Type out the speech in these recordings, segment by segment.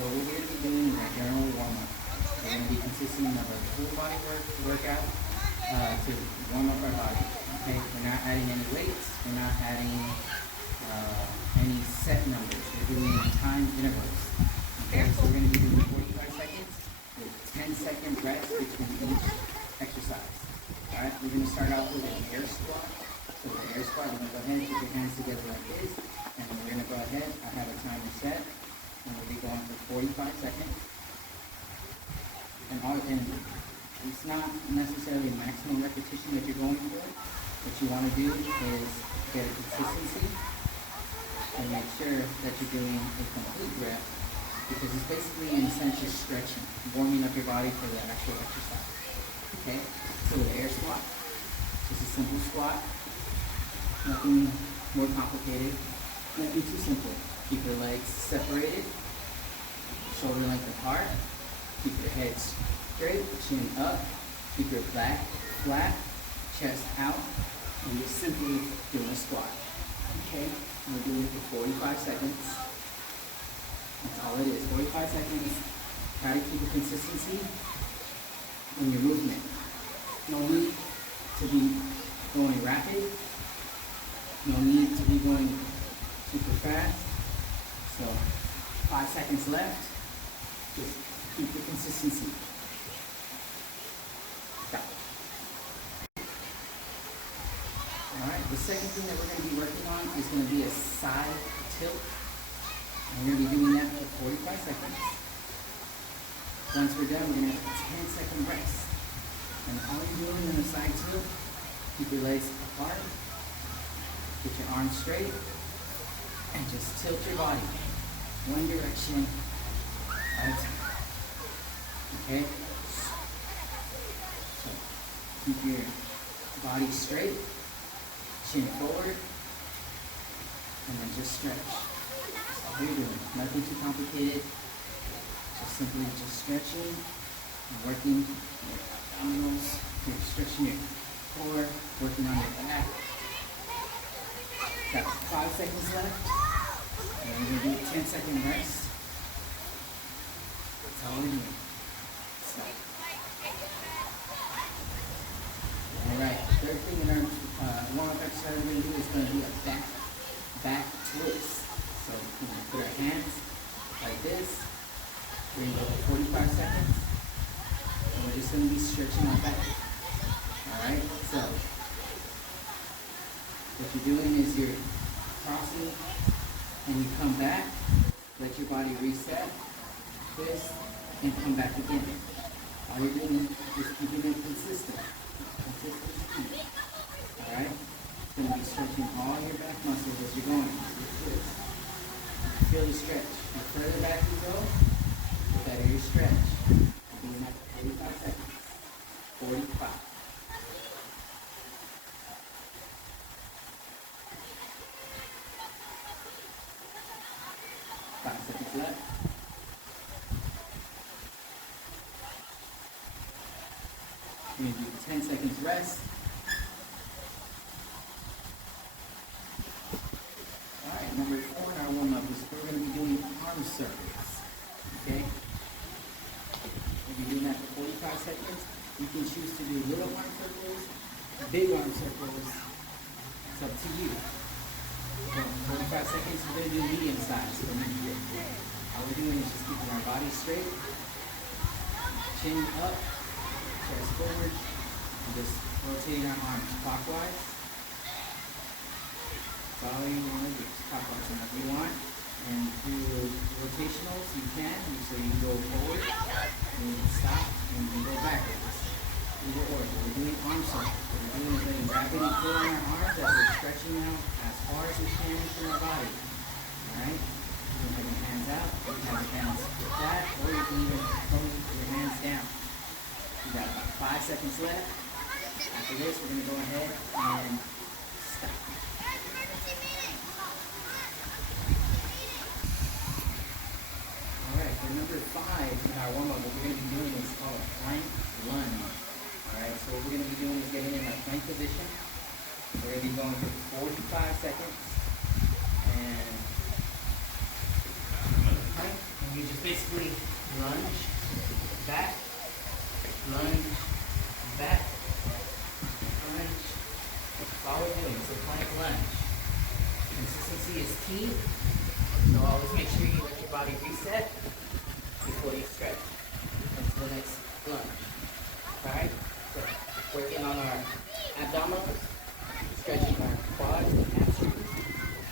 So what we're going to be doing is our general warm-up. We're going to be consisting of a full body workout to warm up our body. Okay, we're not adding any weights. We're not adding any set numbers. We're doing time intervals. Okay, so we're going to be doing 45 seconds with 10-second rest between each exercise. All right, we're going to start off with an air squat. So with the air squat, we're going to go ahead and put your hands together like this, and then we're going to go ahead. I have a timer set, and we'll be going for 45 seconds. And it's not necessarily maximum repetition that you're going for. What you want to do is get a consistency and make sure that you're doing a complete rep, because it's basically in a sense just stretching, warming up your body for the actual exercise. Okay, so with air squat, just a simple squat, nothing more complicated, nothing too simple. Keep your legs separated, shoulder length apart, keep your head straight, chin up, keep your back flat, chest out, and you're simply doing a squat. Okay, and we're doing it for 45 seconds. That's all it is, 45 seconds. Try to keep a consistency in your movement. No need to be going rapid. No need to be going super fast. So 5 seconds left. Just keep the consistency. Stop. Alright, the second thing that we're going to be working on is going to be a side tilt. And we're going to be doing that for 45 seconds. Once we're done, we're going to have a 10-second rest. And all you're doing in a side tilt, keep your legs apart, get your arms straight, and just tilt your body one direction at a time. Okay? So keep your body straight, chin forward, and then just stretch. That's all you're doing. Nothing too complicated. Just simply just stretching and working your abdominals, you're stretching your core, working on your back. Got 5 seconds left. And we're going to do a 10-second rest. That's all we're doing. Stop. Alright, third thing in our warm-up exercise we're going to do is going to be a back twist. So we're going to put our hands like this. We're going to go for 45 seconds. And we're just going to be stretching our back. Alright, so what you're doing is you're crossing and you come back, let your body reset, twist, and come back again. All you're doing is just keeping it consistent. Consistency. Alright? It's going to be stretching all your back muscles as you're going. Twist. Feel the stretch. The further back you go, the better your stretch. Doing that for 45 seconds. 45. Left. We're going to do 10 seconds rest. Alright, number 4 in our warm-up is we're going to be doing arm circles. Okay? We'll be doing that for 45 seconds. You can choose to do little arm circles, big arm circles. It's up to you. So 45 seconds, we're going to do medium size for me. All we're doing is just keeping our body straight, chin up, chest forward, and just rotating our arms clockwise. That's all you want to do, clockwise. And if you want, and do rotationals, you can. So you can go forward, and you can stop, and you can go backwards. Either or. We're doing arm circles. What we're doing is letting gravity pull on our arms as we're stretching out as far as we can from our body. Alright? You can have your hands out, you can have your hands flat, or you can even throw your hands down. You got about 5 seconds left. After this, we're going to go ahead and stop. Alright, for number 5 in our warm-up, what we're going to be doing is called a plank lunge. Alright, so what we're going to be doing is getting in a plank position. We're going to be going for 45 seconds. And you just basically lunge, back, lunge, back, lunge. That's all we're doing. It's a plank lunge. Consistency is key, so always make sure you let your body reset before you stretch into the next lunge. Alright? So working on our abdominals, stretching our quads and hamstrings,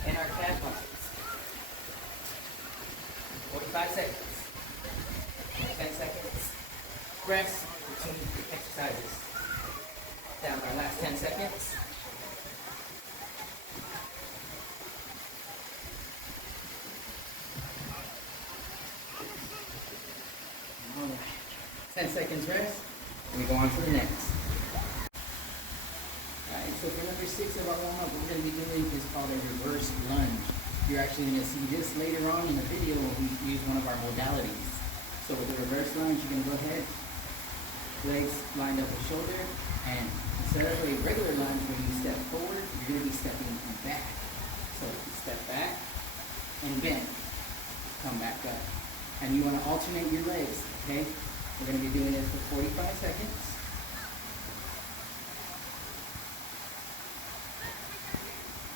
and our calf muscles. 45 seconds. 10 seconds. Rest between exercises. Down our last 10 seconds. Alright. 10 seconds rest. And we go on to the next. Alright, so for number 6 of our warm-up, we're going to be doing is called a reverse lunge. You're actually going to see this later on in the video when we use one of our modalities. So with the reverse lunge, you're going to go ahead, legs lined up with shoulder, and instead of a regular lunge where you step forward, you're going to be stepping back. So step back and bend, come back up. And you want to alternate your legs, okay? We're going to be doing this for 45 seconds.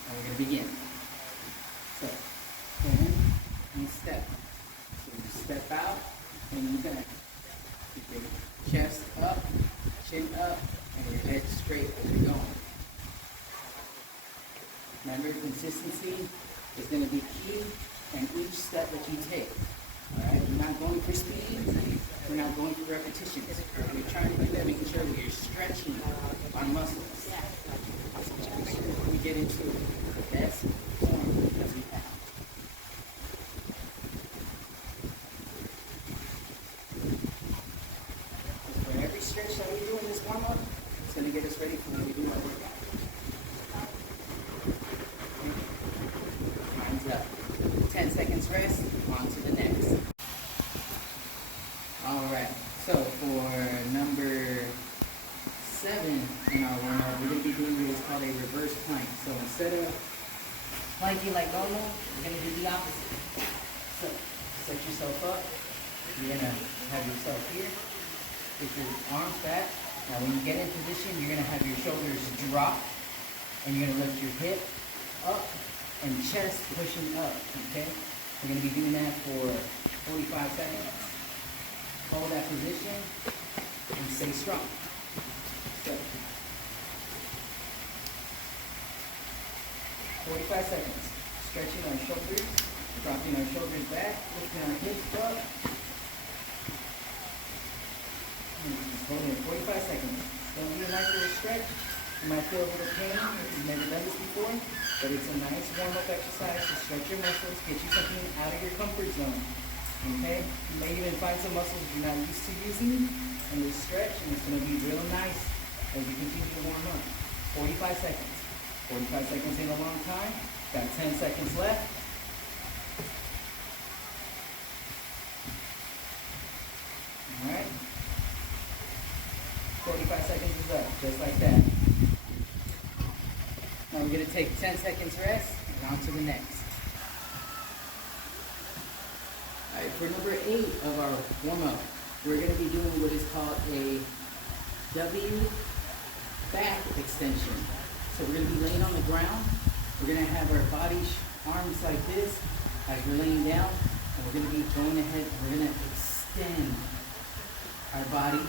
And we're going to begin. So, bend and step. So you step out and you bend. Keep your chest up, chin up, and your head straight as you're going. Remember, consistency is going to be key in each step that you take. Alright, we're not going for speed, we're not going for repetitions. We're trying to do that, making sure that you're stretching our muscles. Make sure we get into the best form that we have. For every stretch that we do in this warm-up, it's going to get us ready for when we do our workout. Time's up. 10 seconds rest, on to the next. Alright, so for number 7 in our warm-up, we're going to be doing what is called a reverse plank. So instead of planking like normal, we're going to do the opposite. So set yourself up. You're going to have yourself here. Get your arms back. Now when you get in position, you're going to have your shoulders drop. And you're going to lift your hip up and chest pushing up, okay? We're going to be doing that for 45 seconds. Hold that position and stay strong. So, 45 seconds. Stretching our shoulders, dropping our shoulders back, lifting our hips up. And just holding it 45 seconds. It's going to be a nice little stretch. You might feel a little pain if you've never done this before, but it's a nice warm-up exercise to stretch your muscles, get you something out of your comfort zone. Okay? You may even find some muscles you're not used to using in this stretch, and it's going to be real nice as you continue to warm up. 45 seconds. 45 seconds ain't a long time. Got 10 seconds left. Alright? 45 seconds is up, just like that. Now we're going to take 10 seconds rest and on to the next. Alright, for number 8 of our warm-up, we're going to be doing what is called a W back extension. So we're going to be laying on the ground. We're going to have our arms like this as we're laying down. And we're going to be going ahead, we're going to extend our body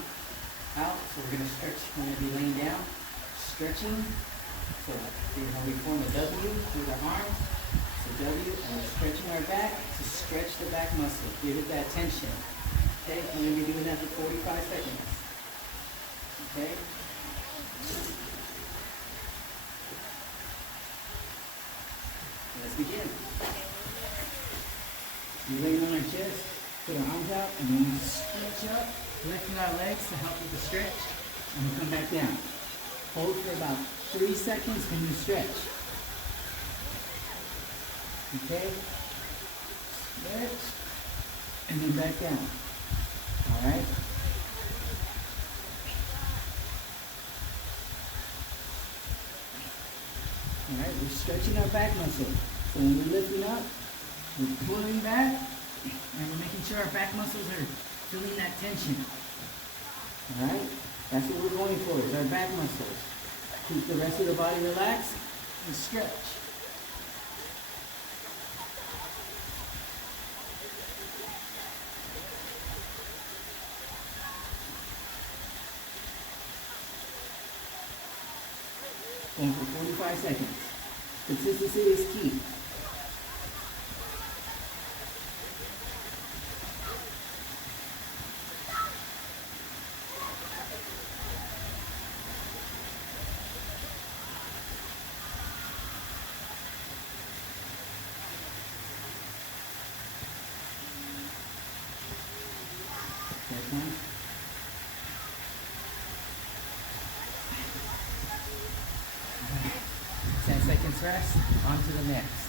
out. So we're going to stretch, we're going to be laying down, stretching. So we form a W through the arms. So W, and we're stretching our back to stretch the back muscle. Give it that tension. Okay, and we're going to be doing that for 45 seconds. Okay? Let's begin. We're laying on our chest, put our arms out, and then we stretch up, lifting our legs to help with the stretch, and we'll come back down. Hold for about 3 seconds when you stretch. Okay? Stretch, and then back down. Alright? Alright, we're stretching our back muscle. So when we're lifting up, we're pulling back, and we're making sure our back muscles are feeling that tension. All right? That's what we're going for, is our back muscles. Keep the rest of the body relaxed and stretch. And for 45 seconds. Consistency is key. That's one. 10 seconds rest, on to the next.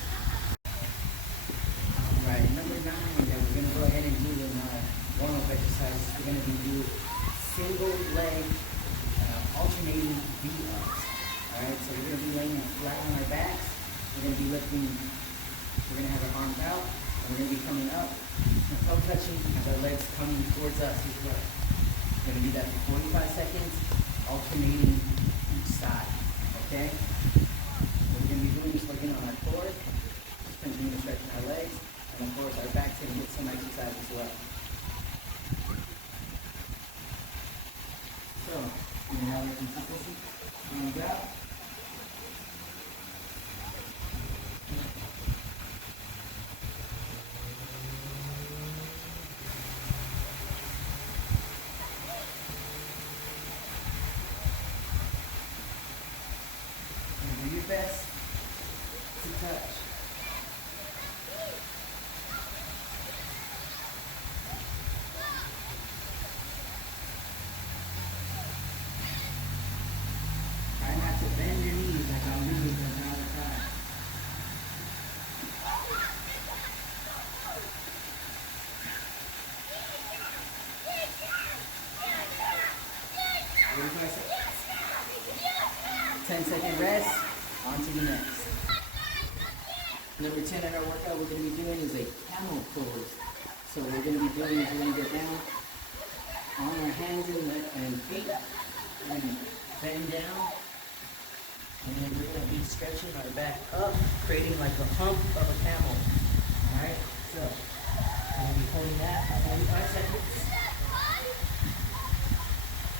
Alright, number 9, we're going to go ahead and do the warm-up exercise. We're going to do single leg alternating V-ups. Alright, so we're going to be laying flat on our backs. We're going to be lifting, we're going to have our arms out, and we're going to be coming up, and toe touching, and our legs coming towards us as well. We're going to do that for 45 seconds, alternating each side. Okay? What we're going to be doing is working on our core, just continue to stretch our legs, and of course our back's going to get some exercise as well. So, you can have your consistency, hands out. And do your best to touch. Try not to bend your knees like I'm doing from time to time. 45 seconds. 10-second rest, on to the next. Number 10 in our workout we're going to be doing is a camel pose. So what we're going to be doing is we're going to get down on our hands and feet. We're going to bend down. And then we're going to be stretching our back up, creating like the hump of a camel. Alright, so we're going to be holding that for 45 seconds.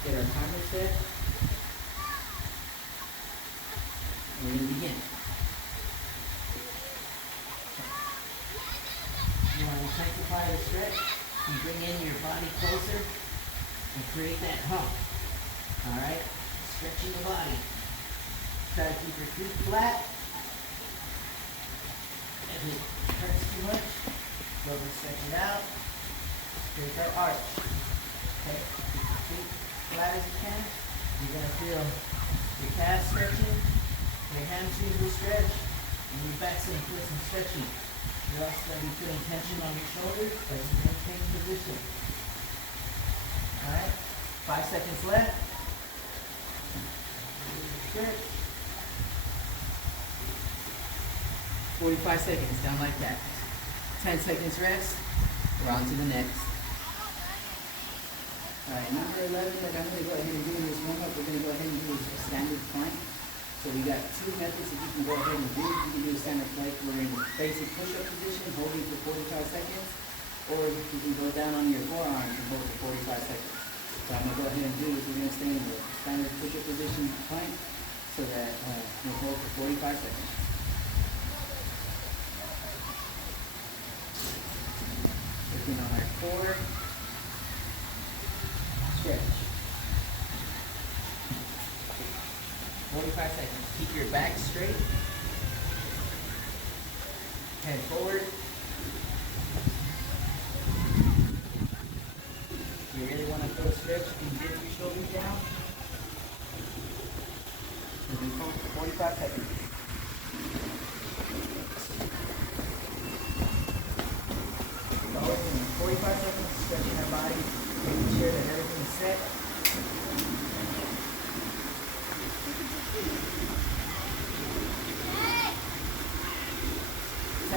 Get our timer set. And we're going to begin. You want to intensify the stretch, you bring in your body closer and create that hump. Alright, stretching the body. Try to keep your feet flat. If it hurts too much, slowly stretch it out. Create our arch. Okay, keep your feet flat as you can. You're going to feel your calves stretching, your hamstrings will stretch, and your back's going to feel some stretching. You're also going to be feeling tension on your shoulders as you maintain position. Alright, 5 seconds left. Stretch. 45 seconds, down like that. 10 seconds rest. We're on to the next. Alright, number 11 that I'm going to go ahead and do in this warm-up, we're going to go ahead and do a standard plank. So we got 2 methods that you can go ahead and do. You can do a standard plank. We're in basic push-up position, holding for 45 seconds. Or you can go down on your forearms and hold for 45 seconds. So I'm going to go ahead and do is we're going to stay in the standard push-up position plank so that we'll hold for 45 seconds. Working on our core. Stretch. 45 seconds. Keep your back straight. Head forward. If you really want to feel a stretch, you can dip your shoulders down. And then hold for 45 seconds. So in 45 seconds, stretching our body, making sure that everything's set.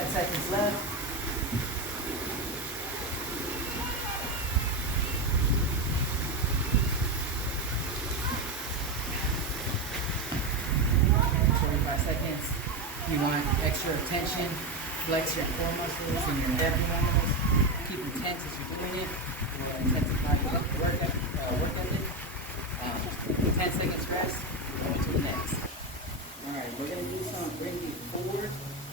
Seconds left. transfer of tension, flex your core muscles and your abdominals. Keep them tense as you're doing it. We'll intensify your work ethic. 10 seconds rest, going to the next. Alright, we're going to do some bringing forward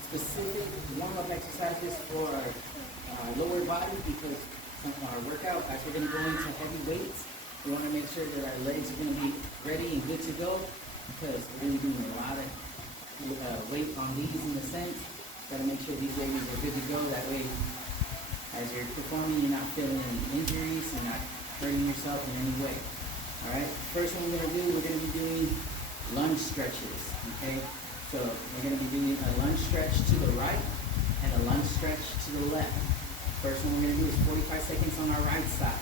specific warm-up exercises for our lower body because our workout, as we're going to go into heavy weights, we want to make sure that our legs are going to be ready and good to go because we're going to be doing a lot of weight on these in the sense. Got to make sure these areas are good to go. That way, as you're performing, you're not feeling any injuries, you're not hurting yourself in any way. Alright, first one we're going to do, we're going to be doing lunge stretches. Okay, so we're going to be doing a lunge stretch to the right and a lunge stretch to the left. First one we're going to do is 45 seconds on our right side.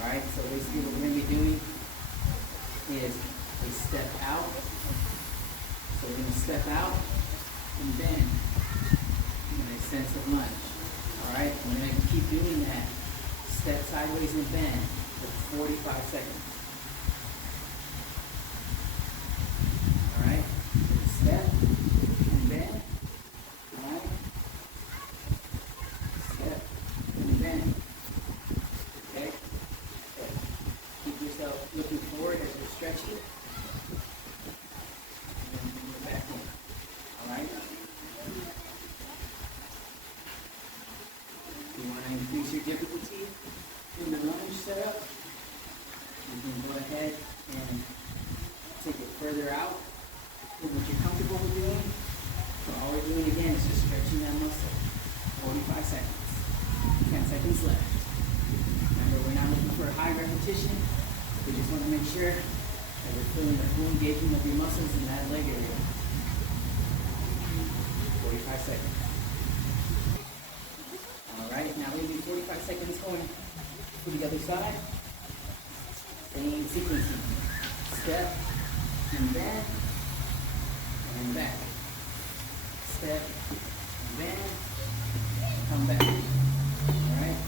Alright, so basically what we're going to be doing is a step out. So we're going to step out and bend in a sense of lunge. Alright, we're going to keep doing that. Step sideways and bend for 45 seconds. Alright, step and bend. Alright, step and bend. Okay, good. Keep yourself looking forward as you're stretching. And then bring it back in. Alright? If you want to increase your difficulty in the lunge setup, you can go ahead and take it further out with what you're comfortable with doing. So all we're doing again is just stretching that muscle. 45 seconds. 10 seconds left. Remember, we're not looking for a high repetition. We just want to make sure that we're feeling the full engagement of your muscles in that leg area. 45 seconds. Alright, now we're going to do 45 seconds going to the other side. Same sequencing. Step and bend and back. Step, bend, come back. Alright?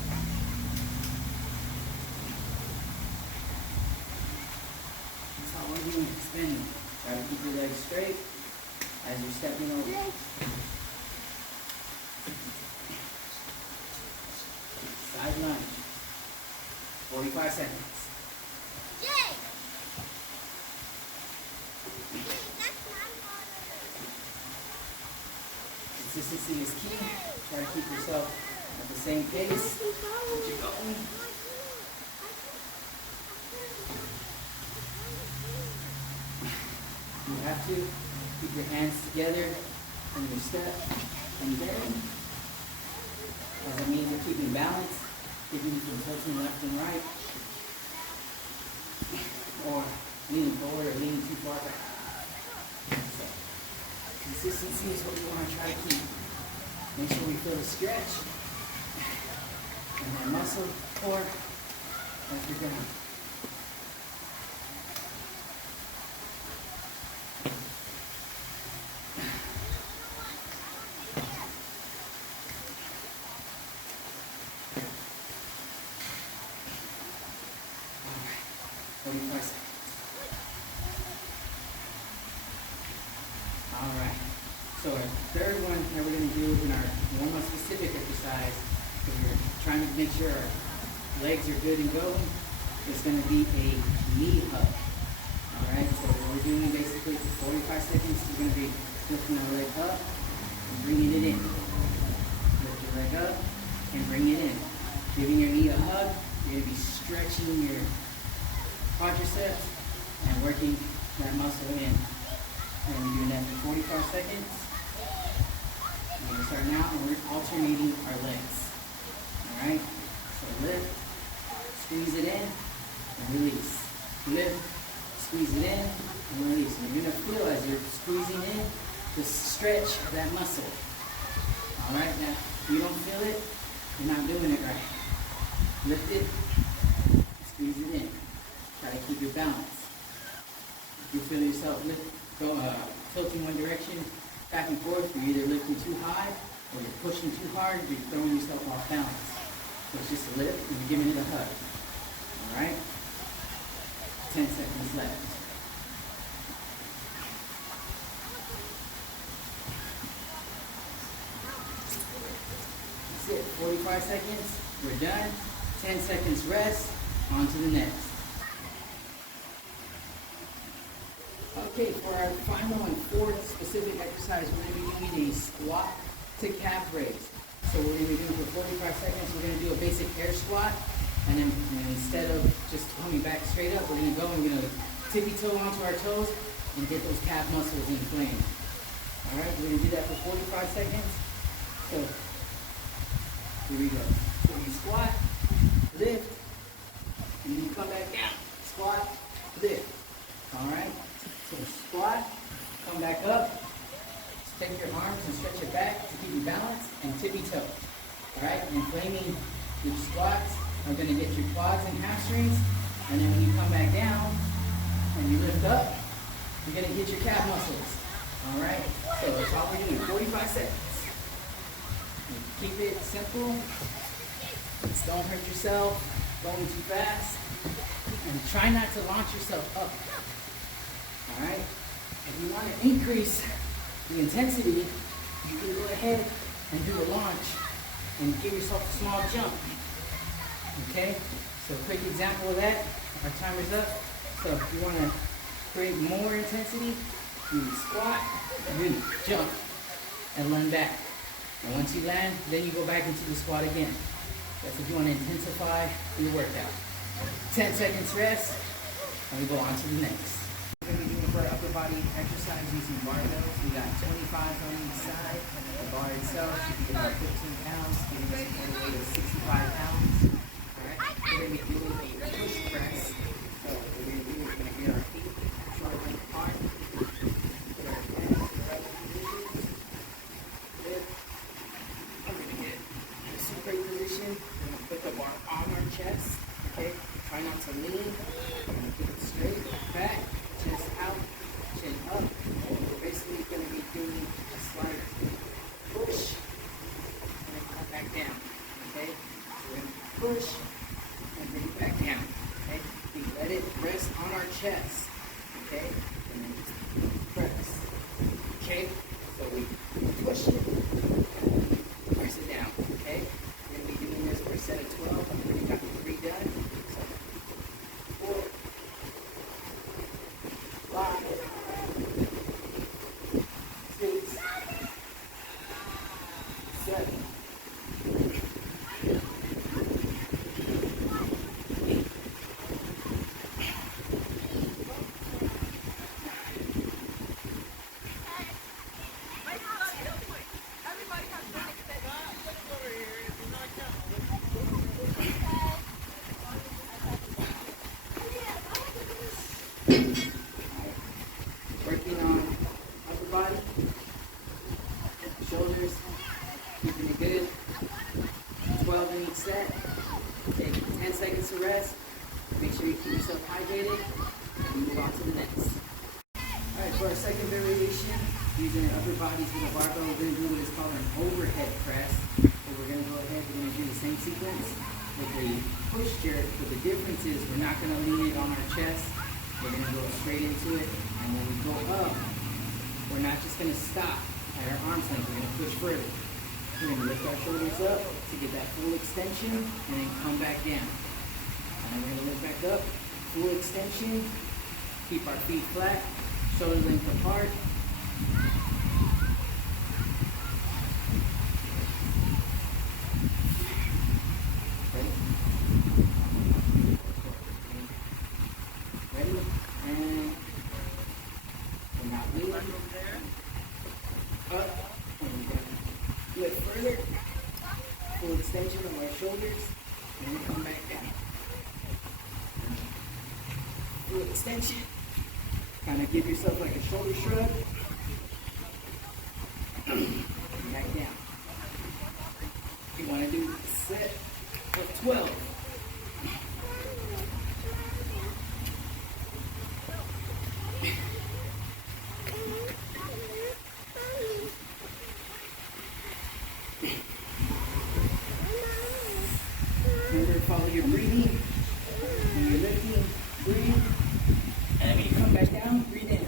That's all we're doing, spinning. Try to keep your legs straight as you're stepping over. Side lunge. 45 seconds. Consistency is key. Try to keep yourself at the same pace that you're going. You have to keep your hands together when you step and bend. Doesn't mean you're keeping balance, keeping from tilting left and right, or leaning forward or leaning too far back. So, consistency is what we want to try to keep. Make sure we feel the stretch and that muscle core as we're going. Alright, so our third one that we're going to do in our warm-up specific exercise, because we're trying to make sure our legs are good and going, is going to be a knee hug. Alright, so what we're doing basically for 45 seconds, we're going to be lifting our leg up and bringing it in. Lift your leg up and bring it in. Giving your knee a hug, you're going to be stretching your quadriceps and working that muscle in. And we're doing that for 45 seconds. We're going to start now and we're alternating our legs. Alright? So lift, squeeze it in, and release. Lift, squeeze it in, and release. And you're going to feel as you're squeezing in the stretch of that muscle. Alright? Now, if you don't feel it, you're not doing it right. Lift it, squeeze it in. Try to keep your balance. If you feel yourself tilting one direction, back and forth, you're either lifting too high or you're pushing too hard, you're throwing yourself off balance. So it's just a lift and you're giving it a hug. Alright? 10 seconds left. it. 45 seconds, we're done. 10 seconds rest, on to the next. Okay, for our final and fourth specific exercise, we're going to be doing a squat to calf raise. So we're going to be doing for 45 seconds, we're going to do a basic air squat. And then instead of just coming back straight up, we're going to go and we're going to tippy toe onto our toes and get those calf muscles inflamed. All right, we're going to do that for 45 seconds. So here we go. So you squat, lift, and then you come back down. Squat, lift. All right. So squat, come back up, take your arms and stretch your back to keep you balanced, and tippy toe. All right, inflaming your squats are going to get your quads and hamstrings, and then when you come back down and you lift up, you're going to get your calf muscles. All right, so that's all we're doing, 45 seconds. And keep it simple. Just don't hurt yourself going too fast, and try not to launch yourself up. All right, if you want to increase the intensity, you can go ahead and do a launch and give yourself a small jump. Okay, so a quick example of that, our timer's up. So if you want to create more intensity, you squat, and then jump, and land back. And once you land, then you go back into the squat again. That's if you want to intensify your workout. 10 seconds rest, and we go on to the next. We're going to be doing for our upper body exercise using barbells. We got 25 on each side. The bar itself should be about 15 pounds, giving us a total weight of 65 pounds. Alright, we're going to be doing a push press. So what we're going to do is we're going to get our feet short length apart. Put our hands in the right positions. Lift. I'm going to get in a supine position. We're going to put the bar on our chest. Okay, try not to lean. We're going to keep it straight, back. Chest out, chin up. We're basically going to be doing a slight push and then come back down. Okay? So we're going to push and bring it back down. Okay? We let it rest on our chest. Okay? And then just press. Okay? So we push it and press it down. Okay? We're going to be doing this for a set of 12. I've already got 3 done. So 4, 5, 6, 7, 8, 9. Working on upper body, shoulders, keeping it good. 12 in each set. Take 10 seconds to rest. Make sure you keep yourself hydrated. And move on to the next. Alright, for our second variation, using the upper bodies with a barbell, we're going to do what is called an overhead press. So we're going to go ahead, we're going to do the same sequence with a push jerk, but the difference is we're not going to lean it on our chest. We're going to go straight into it, and when we go up, we're not just going to stop at our arm's length, we're going to push further. We're going to lift our shoulders up to get that full extension, and then come back down. And then we're going to lift back up, full extension, keep our feet flat, shoulder length apart. Full extension of our shoulders, and then come back down. Full extension. Kind of give yourself like a shoulder shrug. And back down. You want to do a set of 12. Remember to follow your breathing. When you're lifting, breathe. And when you come back down, breathe in.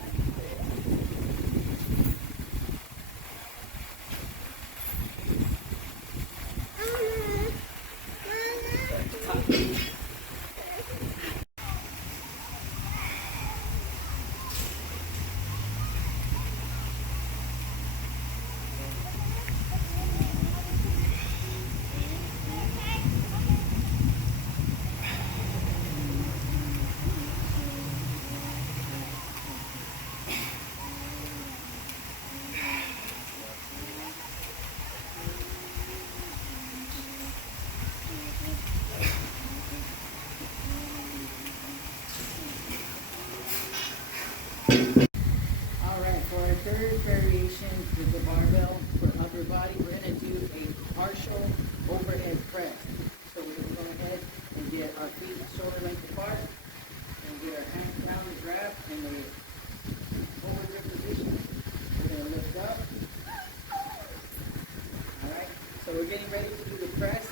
we're getting ready to do the press.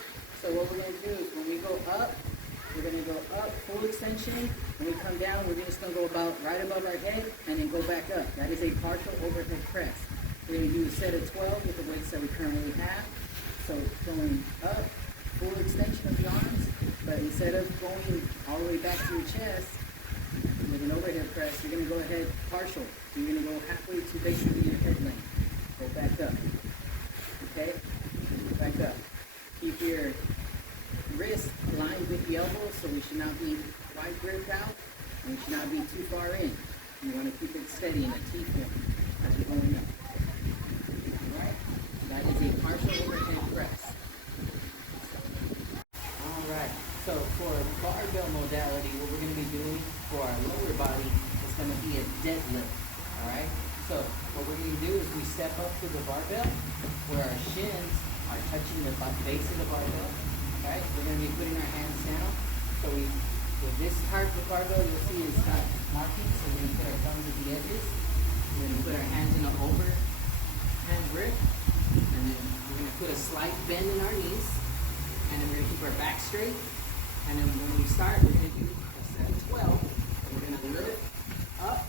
So what we're going to do is when we go up, we're going to go up, full extension. When we come down, we're just going to go about right above our head and then go back up. That is a partial overhead press. We're going to do a set of 12 with the weights that we currently have. So going up, full extension of the arms, but instead of going all the way back to your chest with an overhead press, you're going to go ahead partial. You're going to go halfway to basically your head length. Go back up. Okay? Back up. Keep your wrist aligned with the elbow, so we should not be wide gripped out, and we should not be too far in. You want to keep it steady in a T form as you're going up. Alright? That is a partial overhead press. Alright, so for barbell modality, what we're going to be doing for our lower body is going to be a deadlift. Alright? So what we're going to do is we step up to the barbell where our shins are touching the base of the barbell. Alright, we're going to be putting our hands down. So with this part of the barbell, you'll see it's got markings. So we're going to put our thumbs at the edges. We're going to put our hands in an overhand grip. And then we're going to put a slight bend in our knees. And then we're going to keep our back straight. And then when we start, we're going to do a set of 12. We're going to lift up.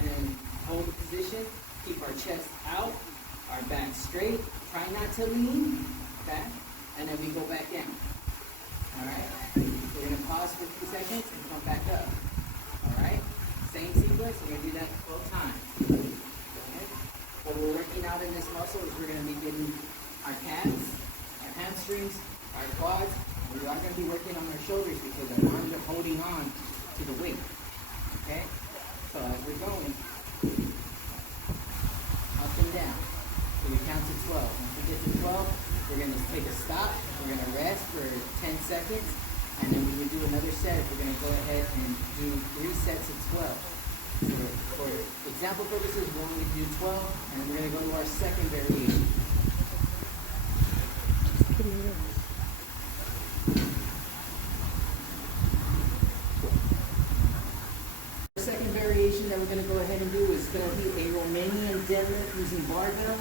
And then hold the position. Keep our chest out. Our back straight. Try not to lean back. And then we go back down. Alright? We're going to pause for a few seconds and come back up. Alright? Same sequence. We're going to do that 12 times. Okay? What we're working out in this muscle is we're going to be getting our calves, our hamstrings, our quads. We are going to be working on our shoulders because our arms are holding on to the weight. Okay? So as we're going, up and down. So we count to 12. Once we get to 12, we're going to take a stop. We're going to rest for 10 seconds. And then when we do another set, we're going to go ahead and do 3 sets of 12. So for example purposes, we're only going to do 12. And we're going to go to our second variation. The second variation that we're going to go ahead and do is going to be a Romanian deadlift using barbell.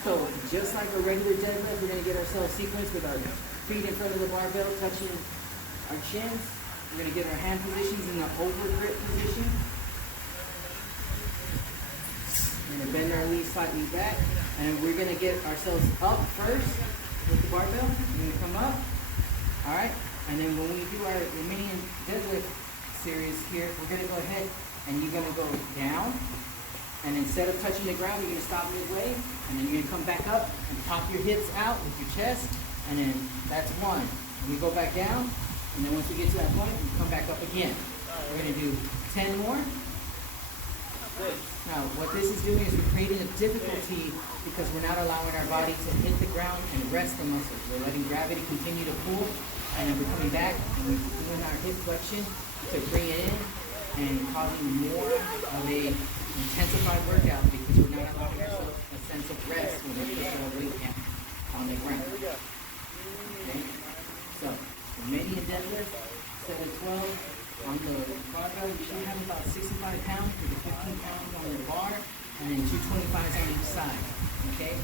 So just like a regular deadlift, we're going to get ourselves sequenced with our feet in front of the barbell, touching our chins. We're going to get our hand positions in the over grip position. We're going to bend our knees slightly back. And we're going to get ourselves up first with the barbell. We're going to come up. Alright? And then when we do our Romanian deadlift series here, we're going to go ahead and you're going to go down. And instead of touching the ground, you're going to stop midway. And then you're going to come back up and pop your hips out with your chest. And then that's 1. And we go back down. And then once we get to that point, we come back up again. We're going to do 10 more. Good. Now, what this is doing is we're creating a difficulty because we're not allowing our body to hit the ground and rest the muscles. We're letting gravity continue to pull. And then we're coming back and we're doing our hip flexion to bring it in and causing more of a intensified workout because we're not allowing ourselves a sense of rest when we're pushing our weight down on the ground. Okay? So, Romanian deadlift, set of 12 on the barbell. You should have about 65 pounds with the 15 pounds on the bar and then 225s on each side. Okay?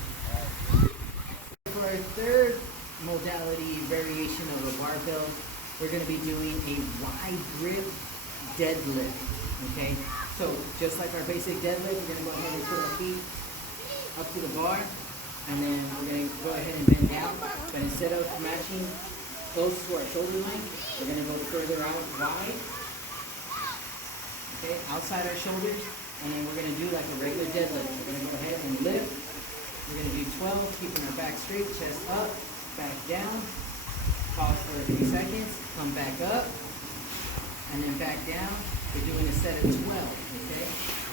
For our third modality variation of a barbell, we're going to be doing a wide grip deadlift. Okay? So, just like our basic deadlift, we're going to go ahead and put our feet up to the bar, and then we're going to go ahead and bend down. But instead of matching close to our shoulder length, we're going to go further out wide. Okay, outside our shoulders, and then we're going to do like a regular deadlift. We're going to go ahead and lift. We're going to do 12, keeping our back straight, chest up, back down. Pause for 3 seconds, come back up, and then back down. We're doing a set of 12, okay?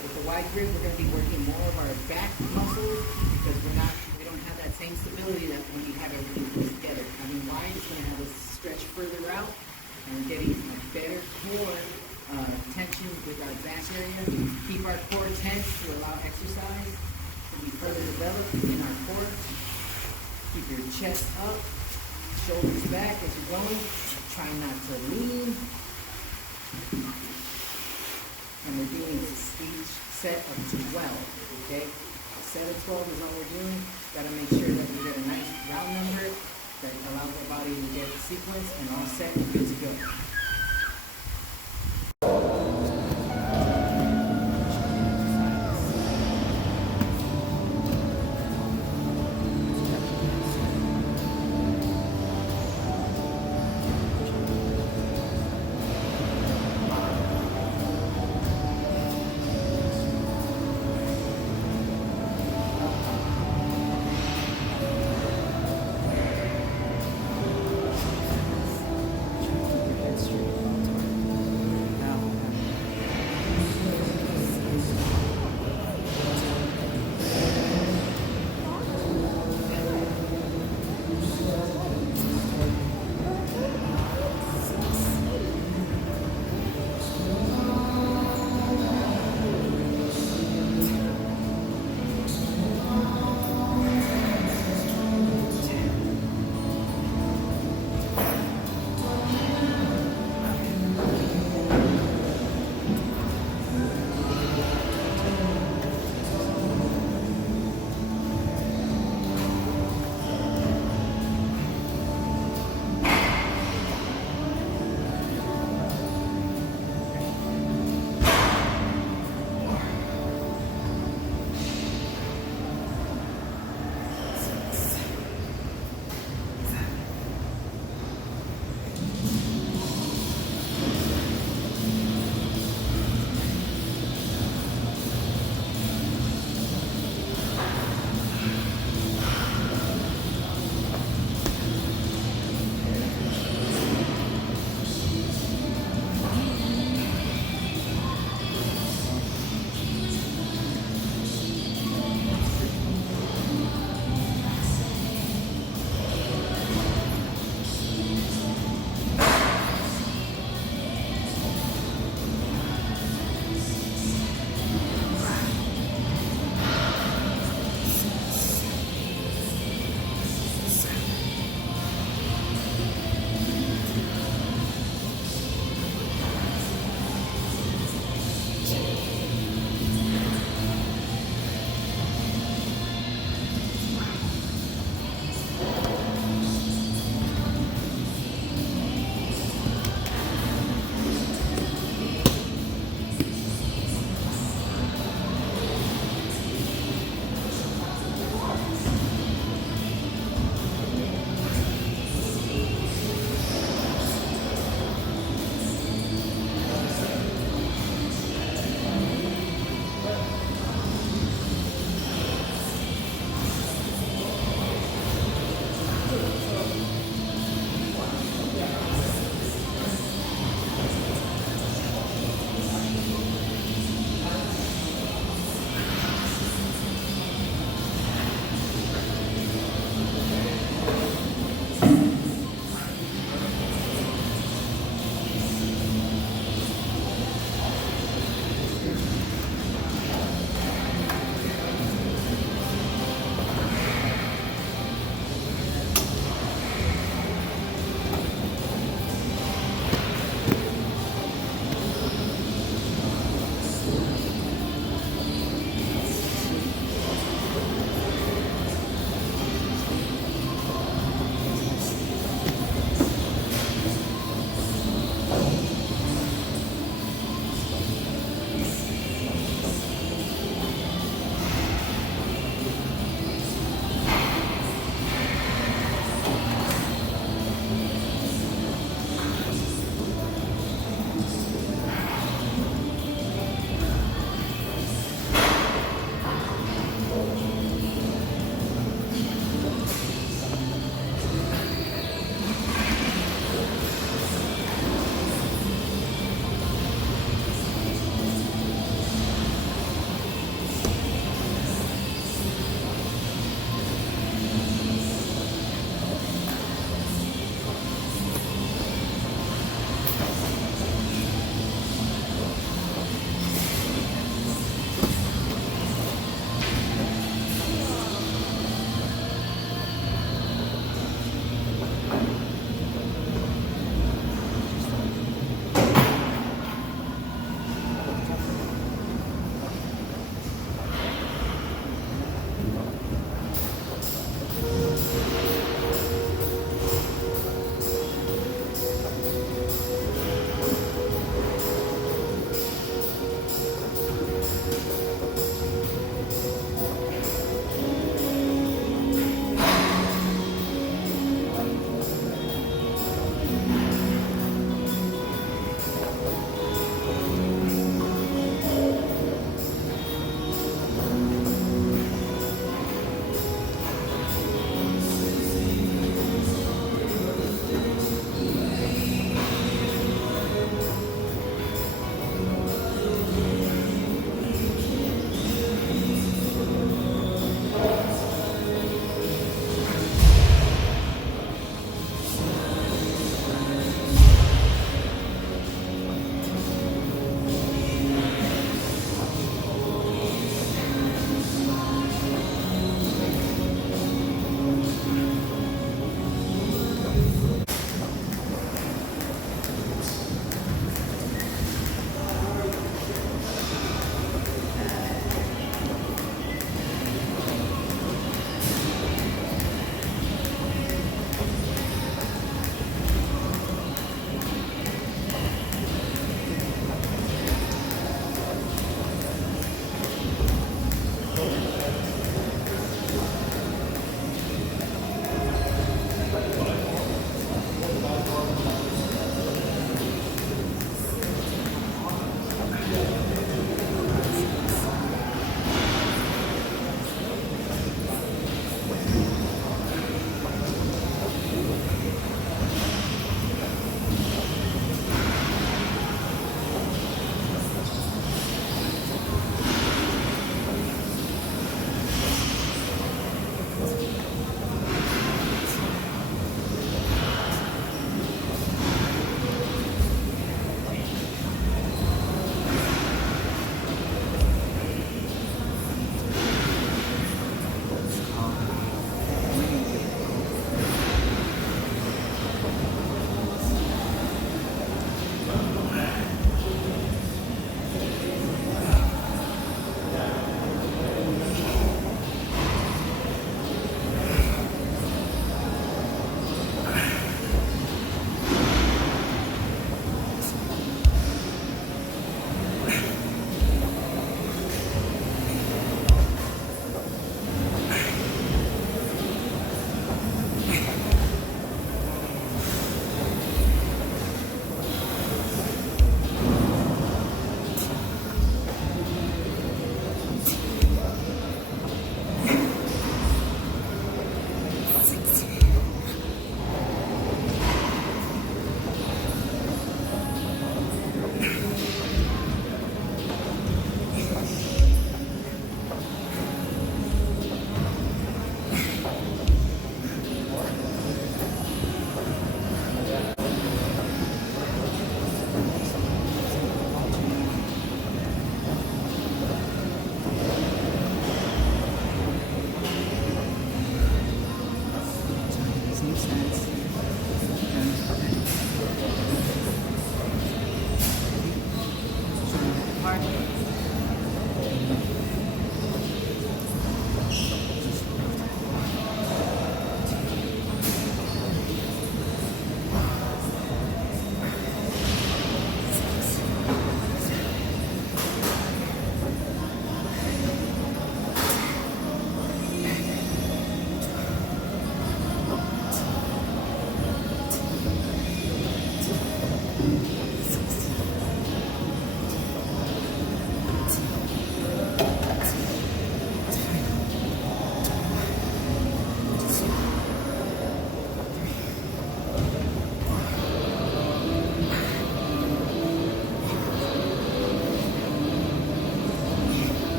With the wide grip, we're going to be working more of our back muscles because we don't have that same stability that when we have everything close together. Having wide is going to have us stretch further out and getting a better core tension with our back area. Keep our core tense to allow exercise to be further developed in our core. Keep your chest up, shoulders back as you're going. Try not to lean. And we're doing each set of 12, okay? A set of 12 is all we're doing. Got to make sure that we get a nice comments, and all set and good to go.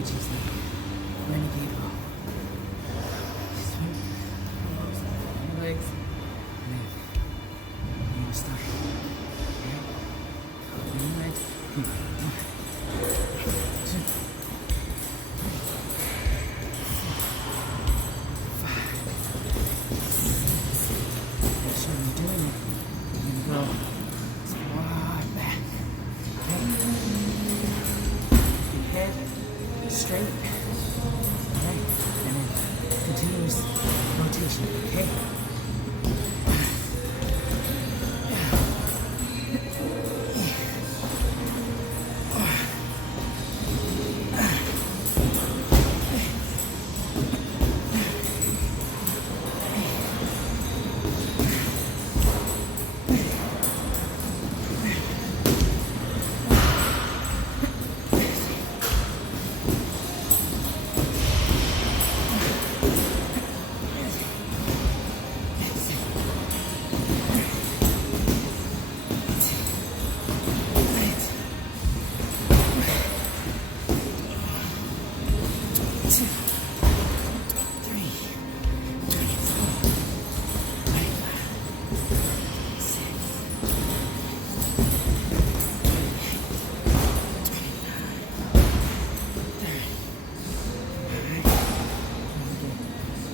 which is the renegade row. Swing your legs, and then you will start. Okay? Swing your legs. 1, 2, 3, 4, 5, 6. Make sure you're doing it. You're gonna go squat back. Okay? Your head straight. Okay? And then continuous rotation. Okay?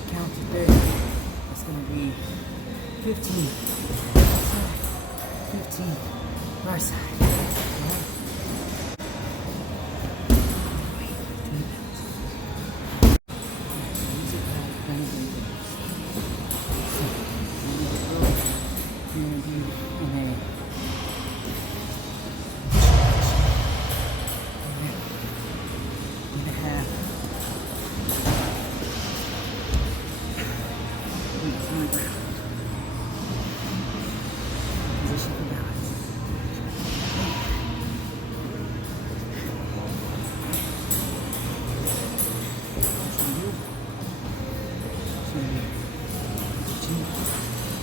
Count to 30. That's going to be 15 side, 15 bar side. Alright. Wait, 20 pounds. Use it back, bend it in. So, you're going to do in a position for balance.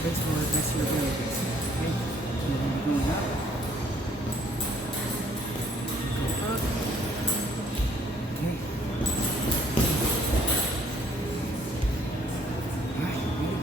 Best for best of your abilities. Okay? You're going to be going up. Go up. Okay. Alright, ready?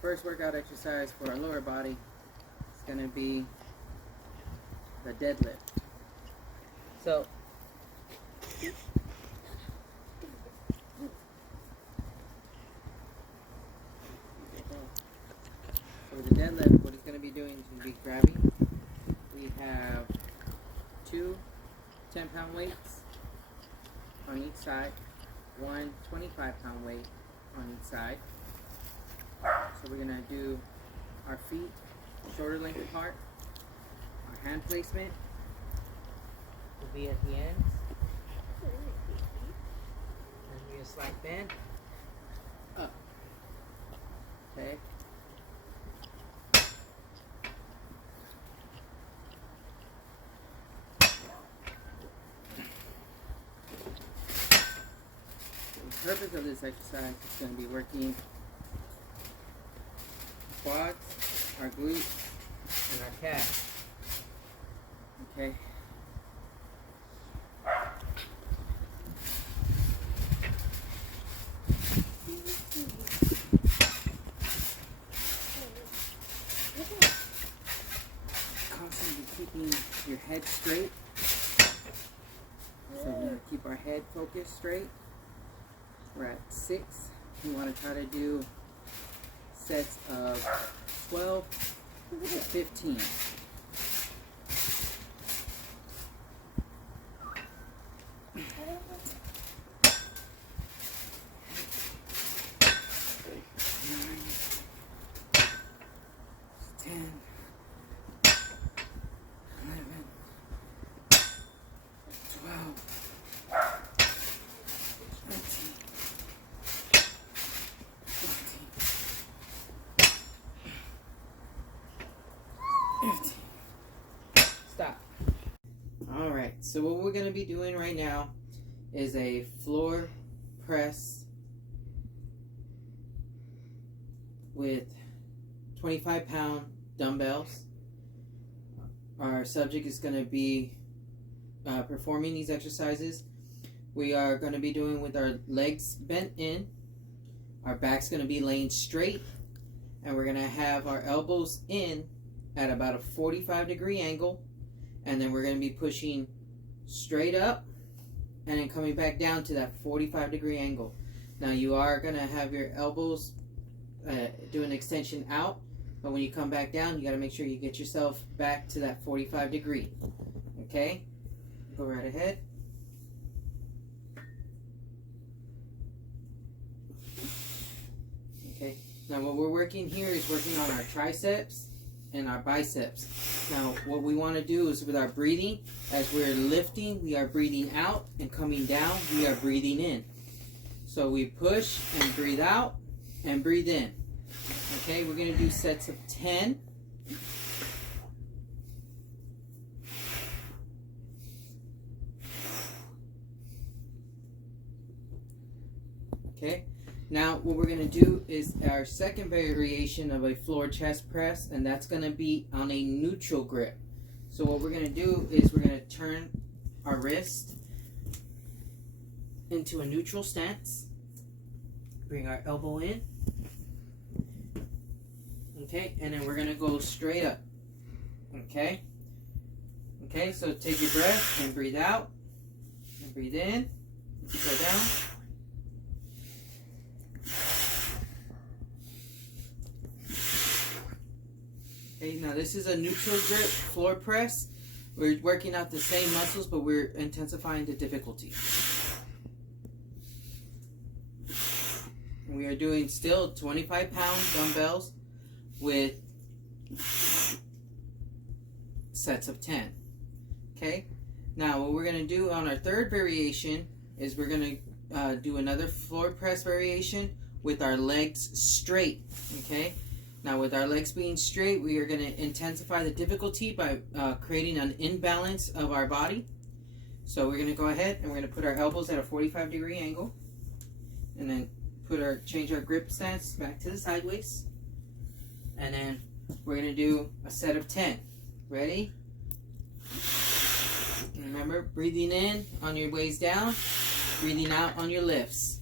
First workout exercise for our lower body is going to be the deadlift. So the deadlift, what it's going to be doing is going to be grabbing. We have two 10-pound weights on each side, one 25-pound weight on each side. So we're going to do our feet shoulder length apart. Our hand placement will be at the ends. And we just slight bend up. Okay. The purpose of this exercise is going to be working quads, our glutes, and our calves. Okay. Constantly keeping your head straight. So we're going to keep our head focused straight. We're at 6. We want to try to do sets of 12 to 15. Stop. Alright, so what we're going to be doing right now is a floor press with 25-pound dumbbells. Our subject is going to be performing these exercises. We are going to be doing with our legs bent in. Our back's going to be laying straight. And we're going to have our elbows in at about a 45-degree angle. And then we're going to be pushing straight up and then coming back down to that 45-degree angle. Now you are going to have your elbows do an extension out. But when you come back down, you got to make sure you get yourself back to that 45-degree. Okay? Go right ahead. Okay. Now what we're working here is working on our triceps and our biceps. Now what we want to do is with our breathing, as we're lifting, we are breathing out, and coming down, we are breathing in. So we push and breathe out and breathe in. Okay, we're going to do sets of 10. Okay, now what we're going to do is our second variation of a floor chest press, and that's going to be on a neutral grip. So what we're going to do is we're going to turn our wrist into a neutral stance, bring our elbow in, okay, and then we're going to go straight up. Okay, so take your breath and breathe out and breathe in, go down. Okay, now this is a neutral grip floor press. We're working out the same muscles, but we're intensifying the difficulty. We are doing still 25-pound dumbbells with sets of 10. Okay, now what we're going to do on our third variation is we're going to do another floor press variation with our legs straight, okay? Now with our legs being straight, we are going to intensify the difficulty by creating an imbalance of our body. So we're going to go ahead and we're going to put our elbows at a 45-degree angle, and then change our grip stance back to the sideways, and then we're going to do a set of 10. Ready? Remember, breathing in on your ways down, breathing out on your lifts.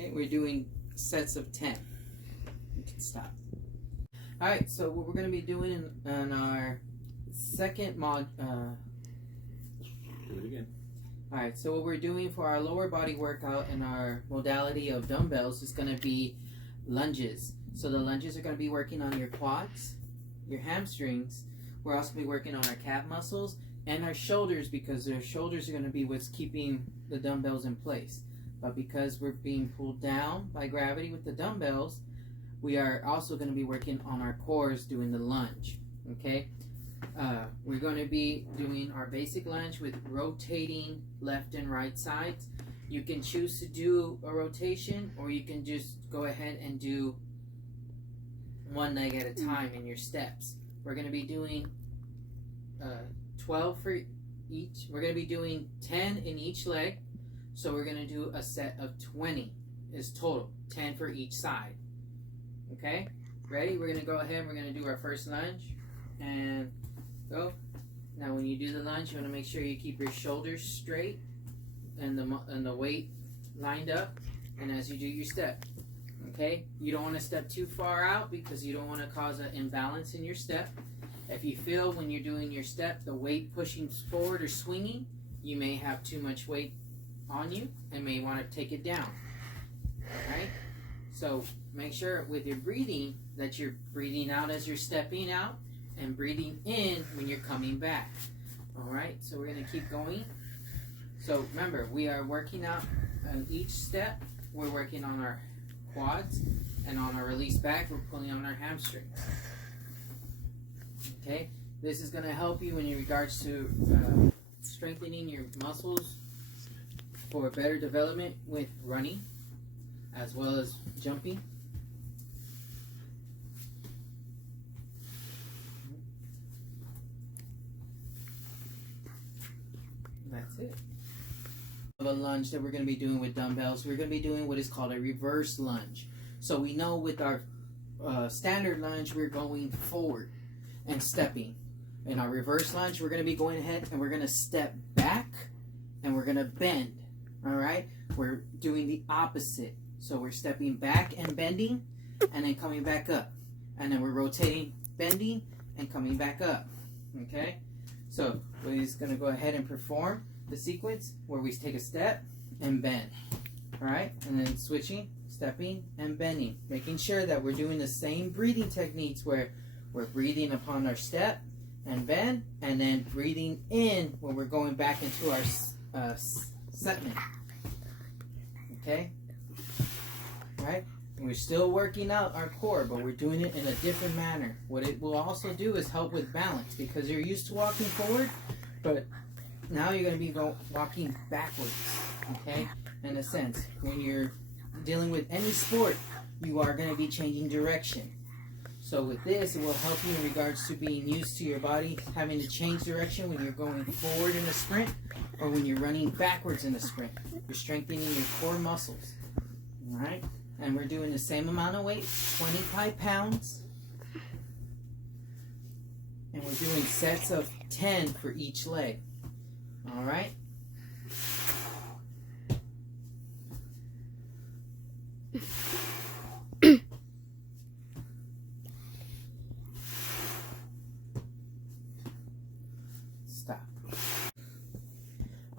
Okay, we're doing sets of 10. You can stop. Alright, so what we're going to be doing in our second mod... Do it again. Alright, so what we're doing for our lower body workout in our modality of dumbbells is going to be lunges. So the lunges are going to be working on your quads, your hamstrings. We're also going to be working on our calf muscles and our shoulders, because our shoulders are going to be what's keeping the dumbbells in place. But because we're being pulled down by gravity with the dumbbells, we are also going to be working on our cores doing the lunge, okay? We're going to be doing our basic lunge with rotating left and right sides. You can choose to do a rotation, or you can just go ahead and do one leg at a time in your steps. We're going to be doing 12 for each. We're going to be doing 10 in each leg. So we're going to do a set of 20 is total, 10 for each side. Okay, ready? We're going to go ahead, we're going to do our first lunge, and go. Now when you do the lunge, you want to make sure you keep your shoulders straight and the weight lined up, and as you do your step. Okay, you don't want to step too far out because you don't want to cause an imbalance in your step. If you feel when you're doing your step the weight pushing forward or swinging, you may have too much weight on you and may want to take it down. Alright, so make sure with your breathing that you're breathing out as you're stepping out and breathing in when you're coming back. Alright, so we're going to keep going. So remember, we are working out on each step. We're working on our quads, and on our release back we're pulling on our hamstrings. Okay, this is going to help you in regards to strengthening your muscles for better development with running as well as jumping. That's it. The lunge that we're going to be doing with dumbbells, we're going to be doing what is called a reverse lunge. So we know with our standard lunge we're going forward and stepping. In our reverse lunge we're going to be going ahead and we're going to step back and we're going to bend. Alright, we're doing the opposite. So we're stepping back and bending, and then coming back up. And then we're rotating, bending, and coming back up. Okay? So we're just going to go ahead and perform the sequence where we take a step and bend. Alright? And then switching, stepping, and bending. Making sure that we're doing the same breathing techniques where we're breathing upon our step and bend, and then breathing in when we're going back into our segment. Okay? Right? And we're still working out our core, but we're doing it in a different manner. What it will also do is help with balance, because you're used to walking forward, but now you're going to be walking backwards. Okay? In a sense, when you're dealing with any sport, you are going to be changing direction. So with this, it will help you in regards to being used to your body having to change direction when you're going forward in a sprint or when you're running backwards in a sprint. You're strengthening your core muscles. Alright? And we're doing the same amount of weight, 25 pounds. And we're doing sets of 10 for each leg. Alright? Stop.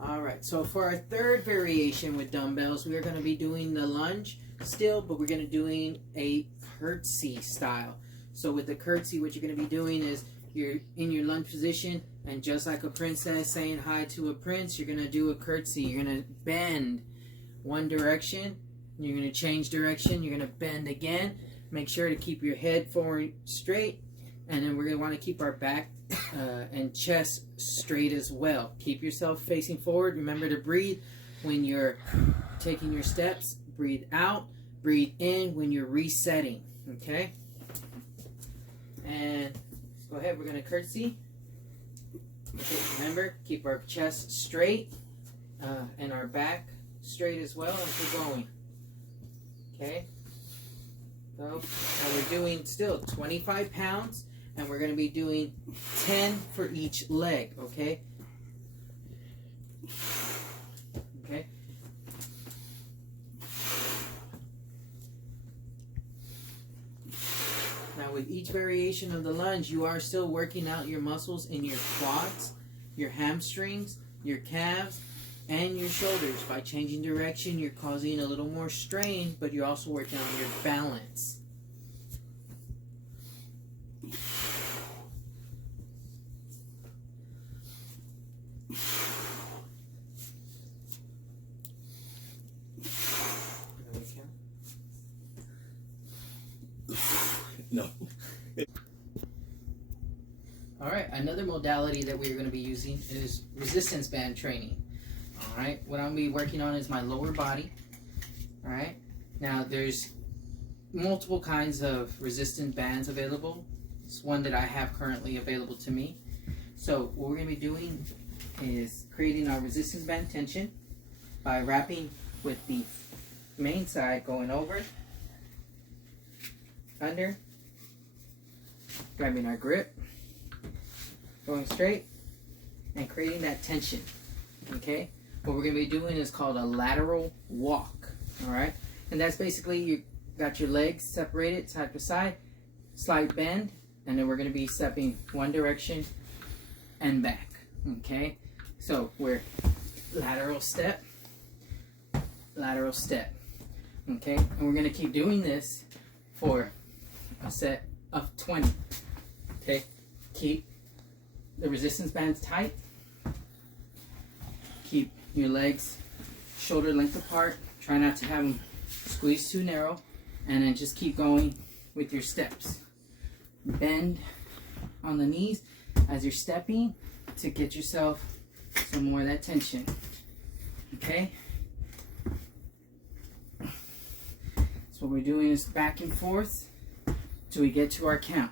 Alright, so for our third variation with dumbbells, we are going to be doing the lunge still, but we're going to be doing a curtsy style. So with the curtsy, what you're going to be doing is you're in your lunge position, and just like a princess saying hi to a prince, you're going to do a curtsy. You're going to bend one direction, you're going to change direction, you're going to bend again. Make sure to keep your head forward straight, and then we're going to want to keep our back and chest straight as well. Keep yourself facing forward. Remember to breathe when you're taking your steps. Breathe out, breathe in when you're resetting, okay? And go ahead, we're going to curtsy. Okay, remember, keep our chest straight and our back straight as well as we're going. Okay? So, now we're doing still 25 pounds, and we're going to be doing 10 for each leg, okay? Okay? Now with each variation of the lunge, you are still working out your muscles in your quads, your hamstrings, your calves, and your shoulders. By changing direction, you're causing a little more strain, but you're also working on your balance. No. Alright, another modality that we're going to be using is resistance band training. Alright, what I'm going to be working on is my lower body. Alright, now there's multiple kinds of resistance bands available. It's one that I have currently available to me. So what we're going to be doing is creating our resistance band tension by wrapping with the main side going over, under, grabbing our grip, going straight, and creating that tension. Okay? What we're going to be doing is called a lateral walk. Alright? And that's basically you got your legs separated side to side, slight bend, and then we're going to be stepping one direction and back. Okay? So we're lateral step, lateral step. Okay? And we're going to keep doing this for a set of 20. Okay? Keep the resistance bands tight. Keep your legs shoulder length apart. Try not to have them squeeze too narrow. And then just keep going with your steps. Bend on the knees as you're stepping to get yourself some more of that tension. Okay? So what we're doing is back and forth till we get to our count.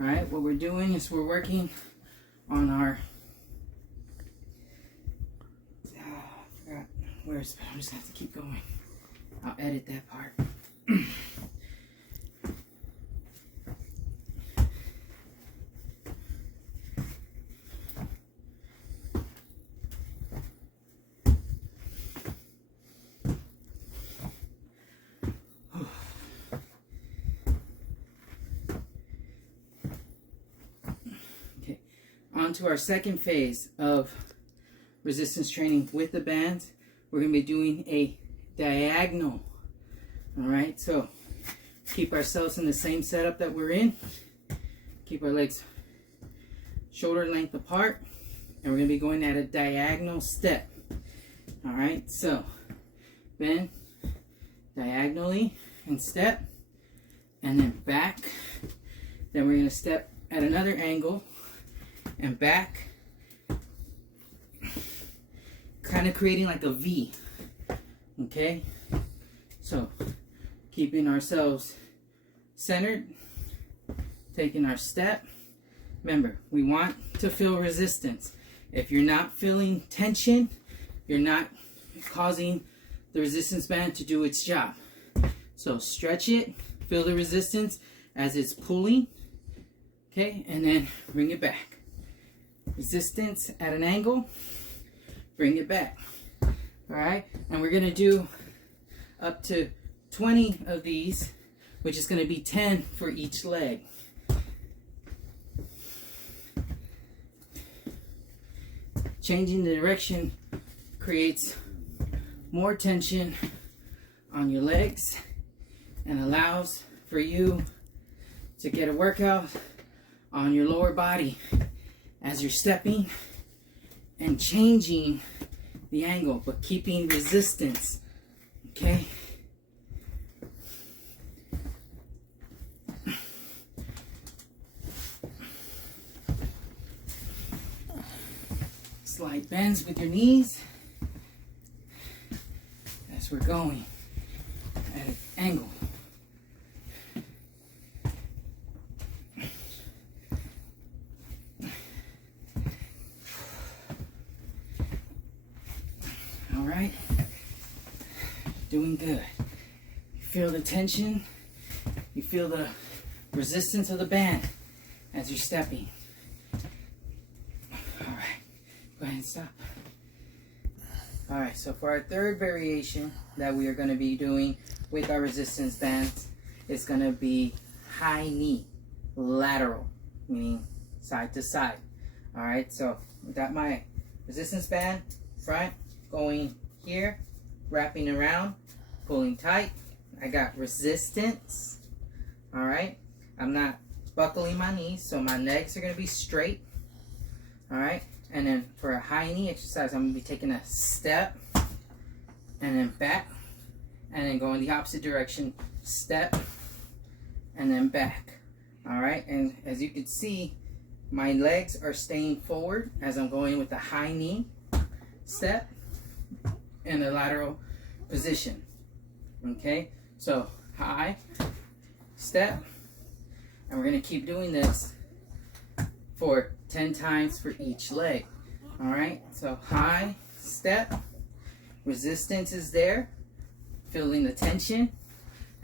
Alright, what we're doing is we're working on our I forgot where's, but I'm just gonna have to keep going. I'll edit that part. On to our second phase of resistance training with the bands. We're going to be doing a diagonal. Alright, so keep ourselves in the same setup that we're in. Keep our legs shoulder length apart. And we're going to be going at a diagonal step. Alright, so bend diagonally and step. And then back. Then we're going to step at another angle and back, kind of creating like a V. Okay, so keeping ourselves centered, taking our step. Remember, we want to feel resistance. If you're not feeling tension, you're not causing the resistance band to do its job. So stretch it, feel the resistance as it's pulling. Okay, and then bring it back. Resistance at an angle, bring it back. Alright, and we're going to do up to 20 of these, which is going to be 10 for each leg. Changing the direction creates more tension on your legs and allows for you to get a workout on your lower body as you're stepping and changing the angle, but keeping resistance, okay? Slight bends with your knees as we're going at an angle. All right, doing good. You feel the tension, you feel the resistance of the band as you're stepping. All right, go ahead and stop. All right, so for our third variation that we are going to be doing with our resistance bands, it's going to be high knee, lateral, meaning side to side. All right, so I got my resistance band front, going here, wrapping around, pulling tight. I got resistance. All right, I'm not buckling my knees, so my legs are going to be straight. All right, and then for a high knee exercise, I'm going to be taking a step and then back, and then going the opposite direction, step and then back. All right, and as you can see, my legs are staying forward as I'm going with the high knee step in the lateral position. Okay, so high step, and we're going to keep doing this for 10 times for each leg. All right, so high step, resistance is there, feeling the tension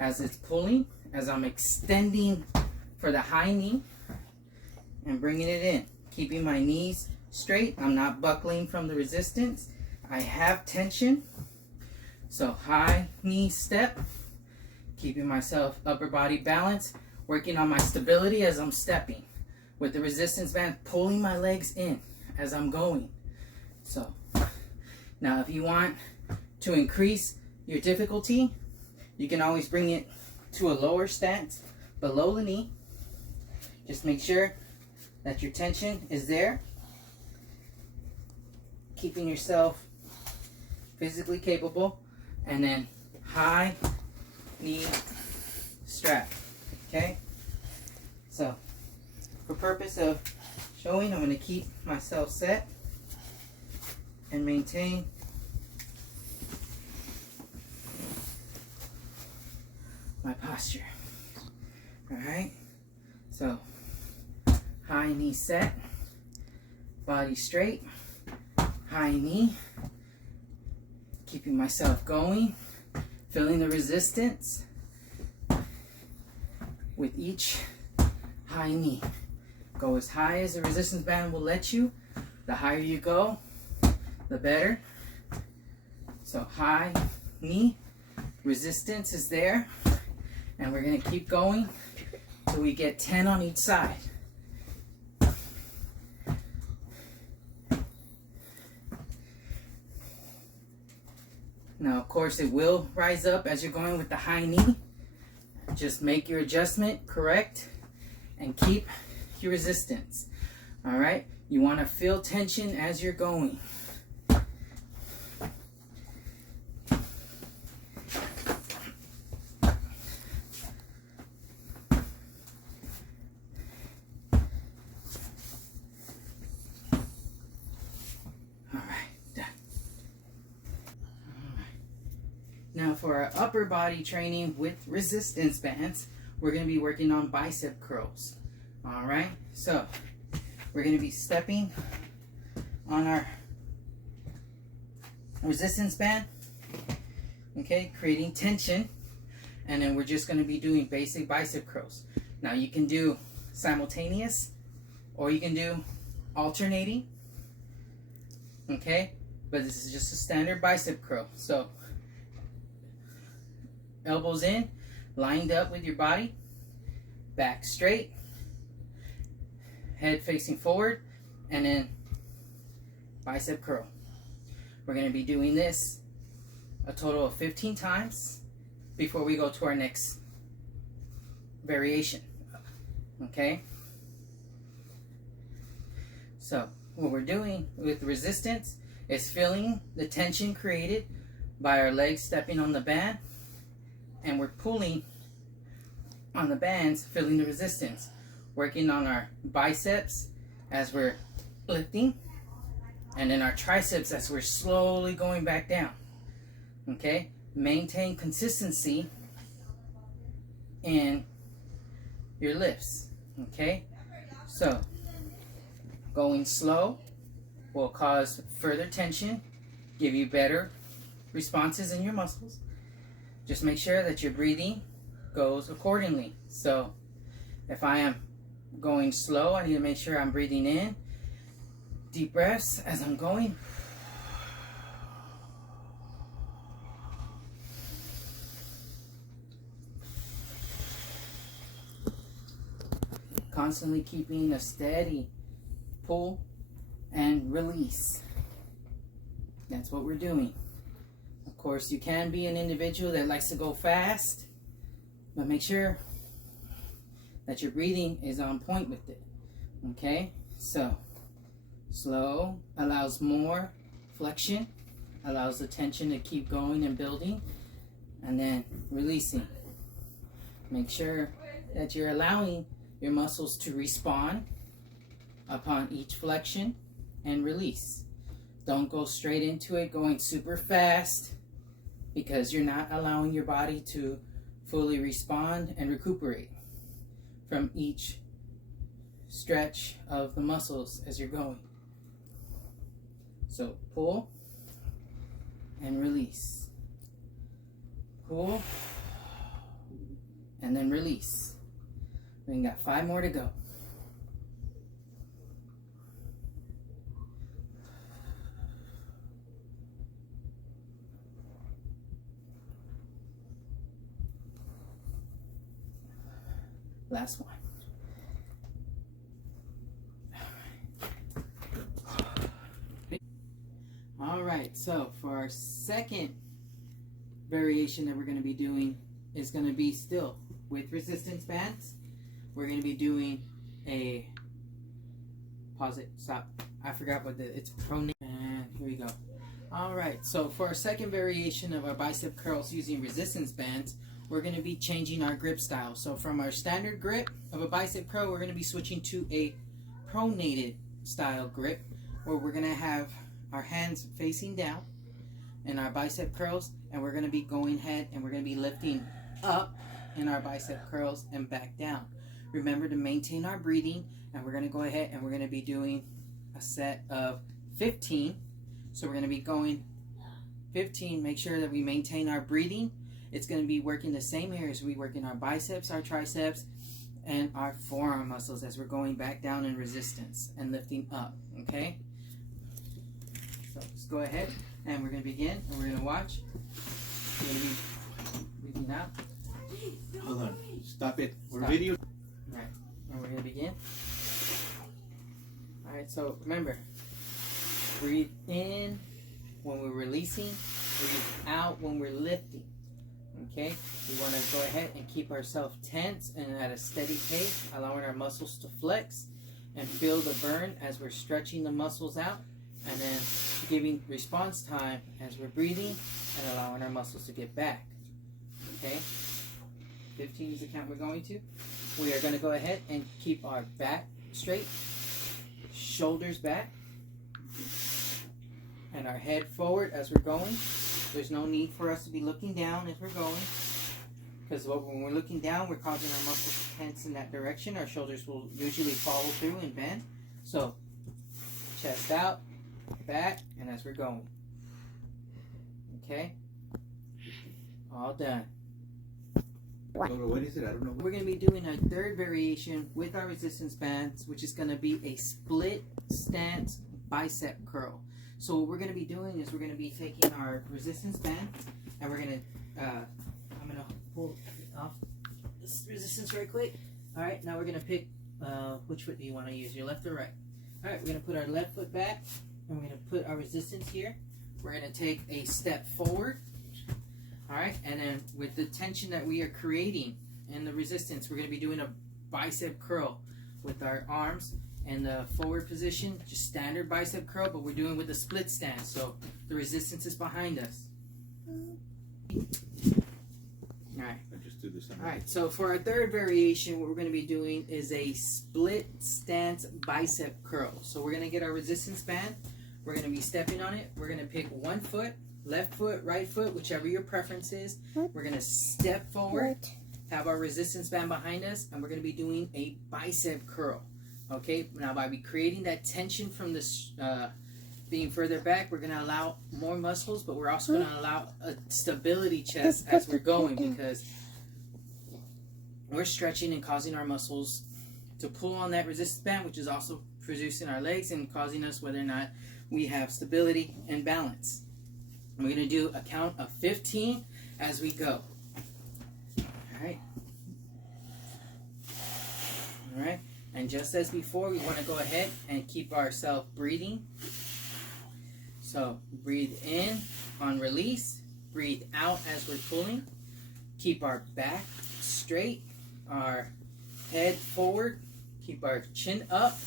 as it's pulling, as I'm extending for the high knee and bringing it in, keeping my knees straight. I'm not buckling from the resistance. I have tension. So high knee step, keeping myself upper body balance, working on my stability as I'm stepping, with the resistance band pulling my legs in as I'm going. So now if you want to increase your difficulty, you can always bring it to a lower stance below the knee. Just make sure that your tension is there, keeping yourself physically capable, and then high knee strap. Okay, so for purpose of showing, I'm going to keep myself set and maintain my posture. All right, so high knee set, body straight, high knee, keeping myself going, feeling the resistance with each high knee. Go as high as the resistance band will let you. The higher you go, the better. So high knee, resistance is there, and we're going to keep going till we get 10 on each side. Now, of course, it will rise up as you're going with the high knee. Just make your adjustment correct and keep your resistance. All right? You want to feel tension as you're going. Now for our upper body training with resistance bands, we're going to be working on bicep curls. All right, so we're going to be stepping on our resistance band, okay, creating tension, and then we're just going to be doing basic bicep curls. Now you can do simultaneous or you can do alternating, okay, but this is just a standard bicep curl. So elbows in, lined up with your body, back straight, head facing forward, and then bicep curl. We're going to be doing this a total of 15 times before we go to our next variation. Okay? So what we're doing with resistance is feeling the tension created by our legs stepping on the band, and we're pulling on the bands, feeling the resistance, working on our biceps as we're lifting, and then our triceps as we're slowly going back down. Okay, maintain consistency in your lifts. Okay, so going slow will cause further tension, give you better responses in your muscles. Just make sure that your breathing goes accordingly. So if I am going slow, I need to make sure I'm breathing in deep breaths as I'm going. Constantly keeping a steady pull and release. That's what we're doing. Of course, you can be an individual that likes to go fast, but make sure that your breathing is on point with it. Okay? So, slow allows more flexion, allows the tension to keep going and building, and then releasing. Make sure that you're allowing your muscles to respond upon each flexion and release. Don't go straight into it going super fast, because you're not allowing your body to fully respond and recuperate from each stretch of the muscles as you're going. So pull and release. Pull and then release. We got 5 more to go. Last one. All right, so for our second variation that we're going to be doing is going to be still with resistance bands. We're going to be doing a, pause it, stop. I forgot what it's pronate. And here we go. All right, so for our second variation of our bicep curls using resistance bands, we're going to be changing our grip style. So from our standard grip of a bicep curl, we're going to be switching to a pronated style grip, where we're going to have our hands facing down in our bicep curls, and we're going to be going ahead and we're going to be lifting up in our bicep curls and back down. Remember to maintain our breathing, and we're going to go ahead and we're going to be doing a set of 15. So we're going to be going 15. Make sure that we maintain our breathing. It's going to be working the same areas we work in our biceps, our triceps, and our forearm muscles as we're going back down in resistance and lifting up. Okay? So let's go ahead and we're going to begin, and we're going to watch. We're going to be breathing out. Hold on. Stop it. We're Stop. video. All right. And we're going to begin. All right. So remember, breathe in when we're releasing. Breathe out when we're lifting. Okay? We want to go ahead and keep ourselves tense and at a steady pace, allowing our muscles to flex and feel the burn as we're stretching the muscles out, and then giving response time as we're breathing and allowing our muscles to get back. Okay? 15 is the count we're going to. We are going to go ahead and keep our back straight, shoulders back, and our head forward as we're going. There's no need for us to be looking down as we're going, because when we're looking down, we're causing our muscles to tense in that direction. Our shoulders will usually follow through and bend. So, chest out, back, and as we're going. Okay? All done. What is it? I don't know. We're going to be doing a third variation with our resistance bands, which is going to be a split stance bicep curl. So what we're going to be doing is we're going to be taking our resistance band, and we're going to, I'm going to pull off this resistance right quick. All right, now we're going to pick, which foot do you want to use, your left or right? All right, we're going to put our left foot back, and we're going to put our resistance here. We're going to take a step forward. All right, and then with the tension that we are creating and the resistance, we're going to be doing a bicep curl with our arms in the forward position, just standard bicep curl, but we're doing with a split stance, so the resistance is behind us. Alright. I just do this. Alright, so for our third variation, what we're going to be doing is a split stance bicep curl. So we're going to get our resistance band. We're going to be stepping on it. We're going to pick one foot, left foot, right foot, whichever your preference is. We're going to step forward, have our resistance band behind us, and we're going to be doing a bicep curl. Okay, now by creating that tension from this being further back, we're going to allow more muscles, but we're also going to allow a stability chest as we're going, because we're stretching and causing our muscles to pull on that resistance band, which is also producing our legs and causing us whether or not we have stability and balance. And we're going to do a count of 15 as we go. Alright. Alright. And just as before, we want to go ahead and keep ourselves breathing. So breathe in on release. Breathe out as we're pulling. Keep our back straight. Our head forward. Keep our chin up.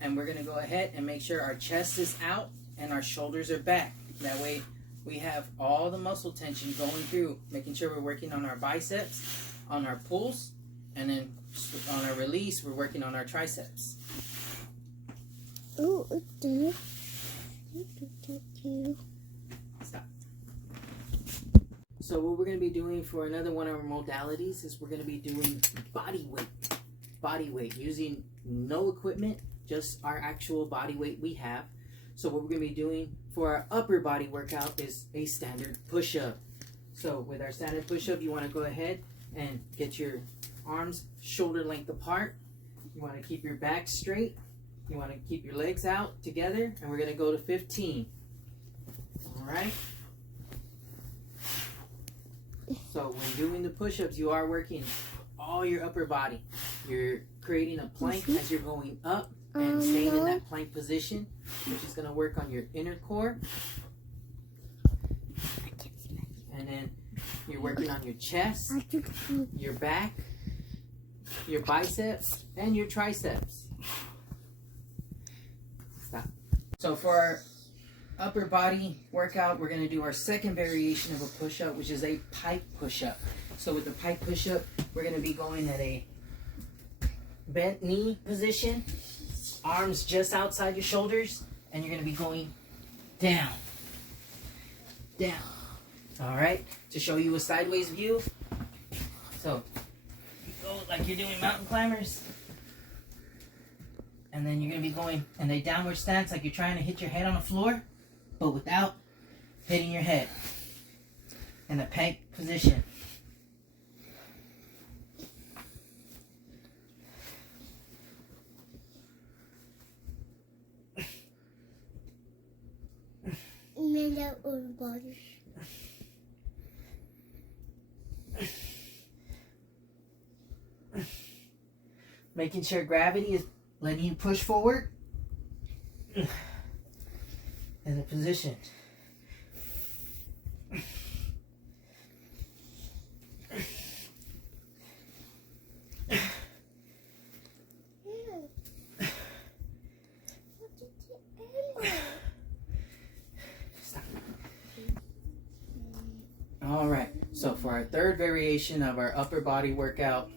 And we're going to go ahead and make sure our chest is out and our shoulders are back. That way we have all the muscle tension going through, making sure we're working on our biceps, on our pulls, and then on our release, we're working on our triceps. Stop. So what we're going to be doing for another one of our modalities is we're going to be doing body weight. Body weight, using no equipment, just our actual body weight we have. So what we're going to be doing for our upper body workout is a standard push-up. So with our standard push-up, you want to go ahead and get your arms shoulder length apart. You want to keep your back straight. You want to keep your legs out together. And we're going to go to 15. Alright? So when doing the push-ups, you are working all your upper body. You're creating a plank as you're going up and staying in that plank position, which is going to work on your inner core. And then you're working on your chest, your back, your biceps, and your triceps. Stop. So for our upper body workout, we're going to do our second variation of a push-up, which is a pipe push-up. So with the pipe push-up, we're going to be going at a bent knee position, arms just outside your shoulders, and you're going to be going down, down. All right, to show you a sideways view. So you go like you're doing mountain climbers, and then you're going to be going in a downward stance like you're trying to hit your head on the floor, but without hitting your head. In the plank position. Making sure gravity is letting you push forward in the position. Alright, so for our third variation of our upper body workout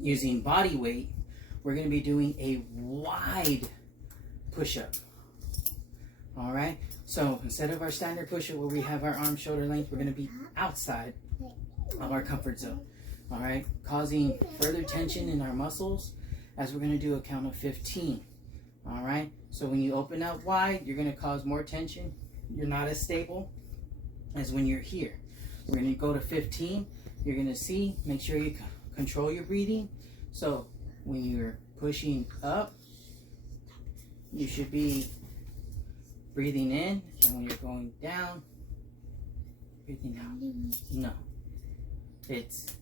using body weight, we're going to be doing a wide push-up. Alright, so instead of our standard push-up where we have our arm shoulder length, we're going to be outside of our comfort zone. Alright, causing further tension in our muscles as we're going to do a count of 15. Alright, so when you open up wide, you're going to cause more tension. You're not as stable as when you're here. We're going to go to 15. You're going to see, make sure you control your breathing. So when you're pushing up, you should be breathing in, and when you're going down, breathing out. No. It's,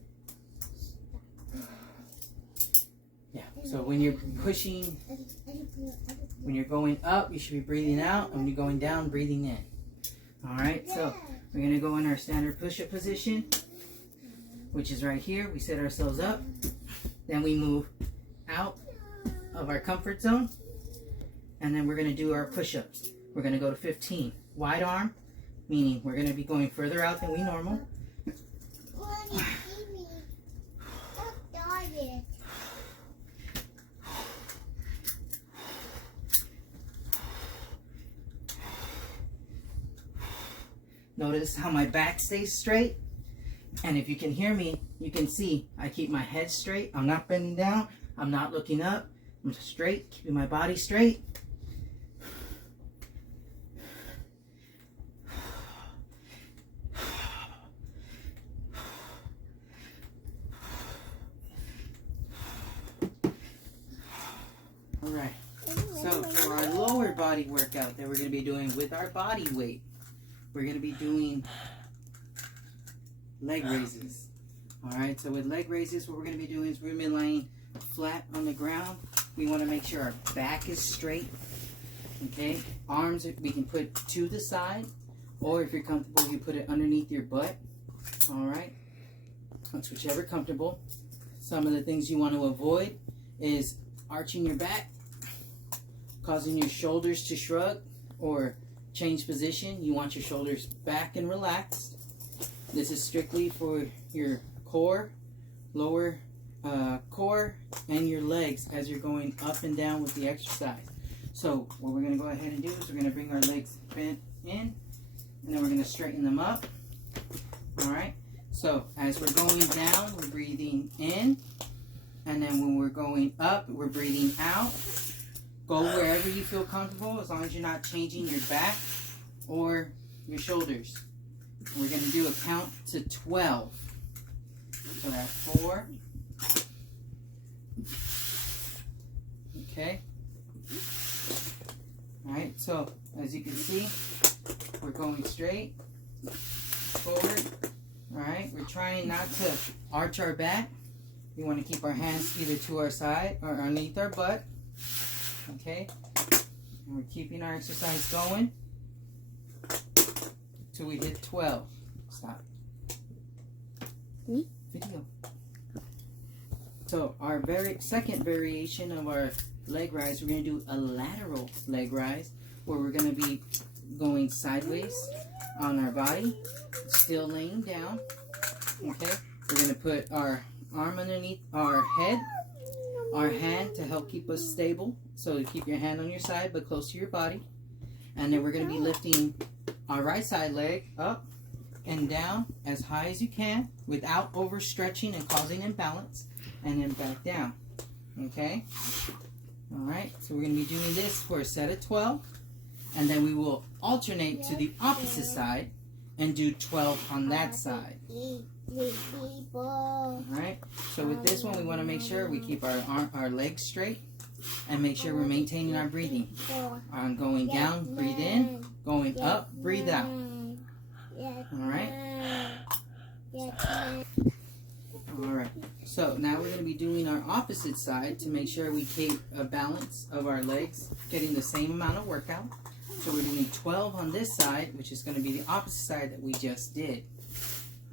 yeah. So when you're pushing, when you're going up, you should be breathing out, and when you're going down, breathing in. Alright, so we're going to go in our standard push-up position, which is right here. We set ourselves up, then we move out of our comfort zone. And then we're going to do our push-ups. We're going to go to 15. Wide arm, meaning we're going to be going further out than we normal. Notice how my back stays straight. And if you can hear me, you can see I keep my head straight. I'm not bending down. I'm not looking up. I'm straight, keeping my body straight. All right. So for our lower body workout that we're going to be doing with our body weight, we're going to be doing leg raises. All right, so with leg raises, what we're going to be doing is we're going to be laying flat on the ground. We want to make sure our back is straight. Okay, arms we can put to the side, or if you're comfortable, you put it underneath your butt. All right, that's whichever comfortable. Some of the things you want to avoid is arching your back, causing your shoulders to shrug or change position. You want your shoulders back and relaxed. This is strictly for your core, lower core, and your legs as you're going up and down with the exercise. So what we're going to go ahead and do is we're going to bring our legs bent in, and then we're going to straighten them up. All right. So as we're going down, we're breathing in, and then when we're going up, we're breathing out. Go wherever you feel comfortable, as long as you're not changing your back or your shoulders. We're going to do a count to 12. So that's 4. Okay. Alright, so as you can see, we're going straight forward. Alright, we're trying not to arch our back. We want to keep our hands either to our side or underneath our butt. Okay, and we're keeping our exercise going till we hit 12. Stop. Video. So our second variation of our leg rise, we're going to do a lateral leg rise, where we're going to be going sideways on our body, still laying down. Okay, we're going to put our arm underneath our head, our hand to help keep us stable. So you keep your hand on your side but close to your body. And then we're going to be lifting our right side leg up and down as high as you can without overstretching and causing imbalance, and then back down. Okay? Alright, so we're going to be doing this for a set of 12, and then we will alternate to the opposite side and do 12 on that side. Alright, so with this one we want to make sure we keep our legs straight and make sure we're maintaining our breathing. On going down, breathe in. Going up, breathe out. Alright? Alright, so now we're going to be doing our opposite side to make sure we keep a balance of our legs, getting the same amount of workout. So we're doing 12 on this side, which is going to be the opposite side that we just did.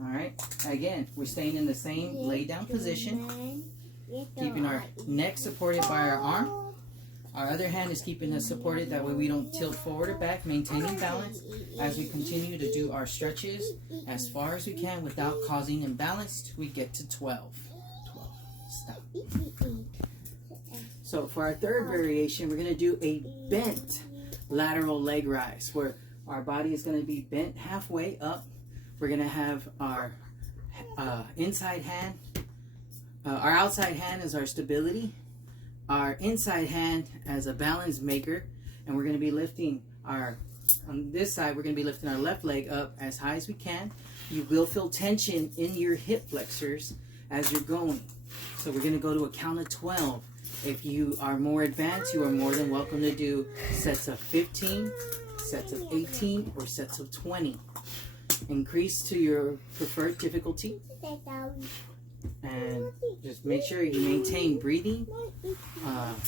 Alright, again, we're staying in the same lay down position, keeping our neck supported by our arm. Our other hand is keeping us supported, that way we don't tilt forward or back, maintaining balance as we continue to do our stretches as far as we can without causing imbalance till we get to 12. 12. Stop. So for our third variation, we're going to do a bent lateral leg rise, where our body is going to be bent halfway up. We're going to have our inside hand, our outside hand as our stability, our inside hand as a balance maker, and we're going to be lifting on this side, we're going to be lifting our left leg up as high as we can. You will feel tension in your hip flexors as you're going. So we're going to go to a count of 12. If you are more advanced, you are more than welcome to do sets of 15, sets of 18, or sets of 20. Increase to your preferred difficulty. And just make sure you maintain breathing.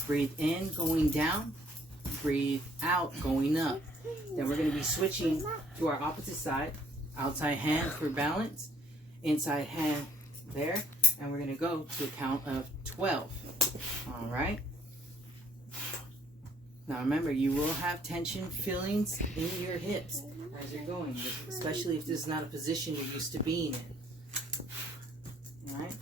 Breathe in, going down. Breathe out, going up. Then we're going to be switching to our opposite side. Outside hand for balance. Inside hand there. And we're going to go to a count of 12. Alright. Now remember, you will have tension feelings in your hips as you're going, especially if this is not a position you're used to being in. Alright?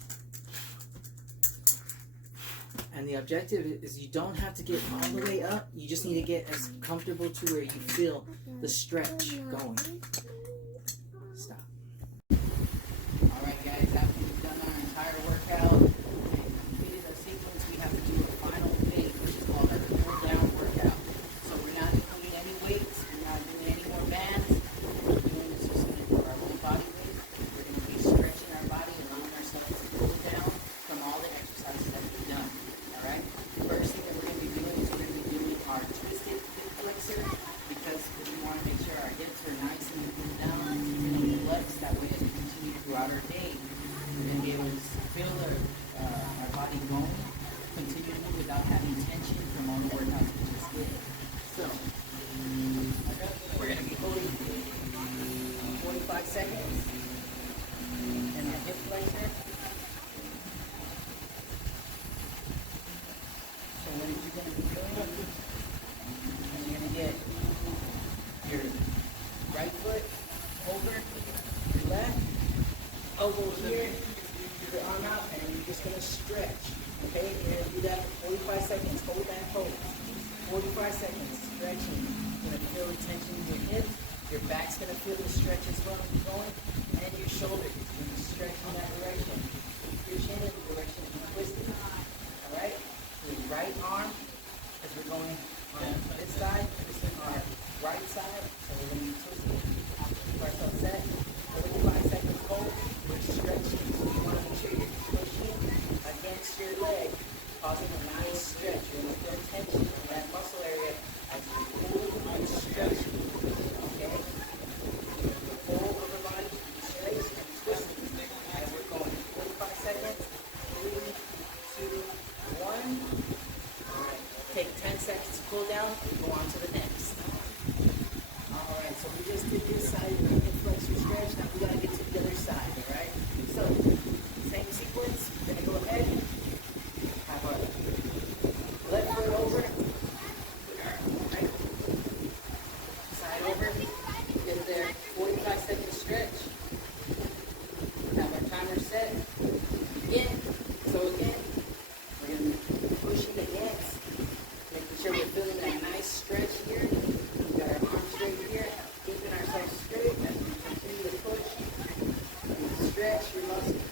And the objective is you don't have to get all the way up, you just need to get as comfortable to where you feel the stretch going. Stop. Alright guys, after we've done our entire workout and completed our sequence, we have to do a final phase, which is called our cool down workout. So we're not including any weights, we're not doing any more bands. What we're doing is just going to do our own body weight. We're going to be stretching our body, allowing ourselves to cool down from all the exercises that we've done. Alright? First thing that we're going to be doing is we're going to be doing our twisted hip flexor, because we want to make sure our hips are nice and cool down and flexed. That way as we continue throughout our day, we're going to be able to feel our body going, continue to move without having tension from all the workouts we just did. So, we're going to be holding 45 seconds in our hip flexor. So what you're going to be doing is you're going to get your right foot over your left, elbow here, your arm out, and you're just going to stretch. Okay? You're going to do that for 45 seconds. Hold that pose. 45 seconds stretching. You're going to feel the tension in your hips. Your back's going to feel the stretch as well as you're going. And your shoulders. You're going to stretch in that direction. Keep your chin in the direction of twisting. Alright? Your right arm, as we're going on this side, twisting our right side. So we're going to be twisting. Keep ourselves set. 45 seconds hold. We're stretching. So you want to make sure you're pushing against your leg, causing a nice stretch. You're going to feel tension in that muscle area as you pull and stretch. Okay? The whole upper body straight and twisting as we're going. 45 seconds. 3, 2, 1. Alright. Take 10 seconds to cool down and go on to the next. Alright, so we just did this side of the hip flexor stretch. Now we got to get to the other side, alright? So, same sequence. We're going to go ahead. Have our left foot over. Right. Side over. Get there. 45 second stretch. Have our timer set. Begin. So again, we're going to be pushing against, making sure we're feeling that nice stretch here. We've got our arms straight here, keeping ourselves straight as we continue to push and stretch your muscles.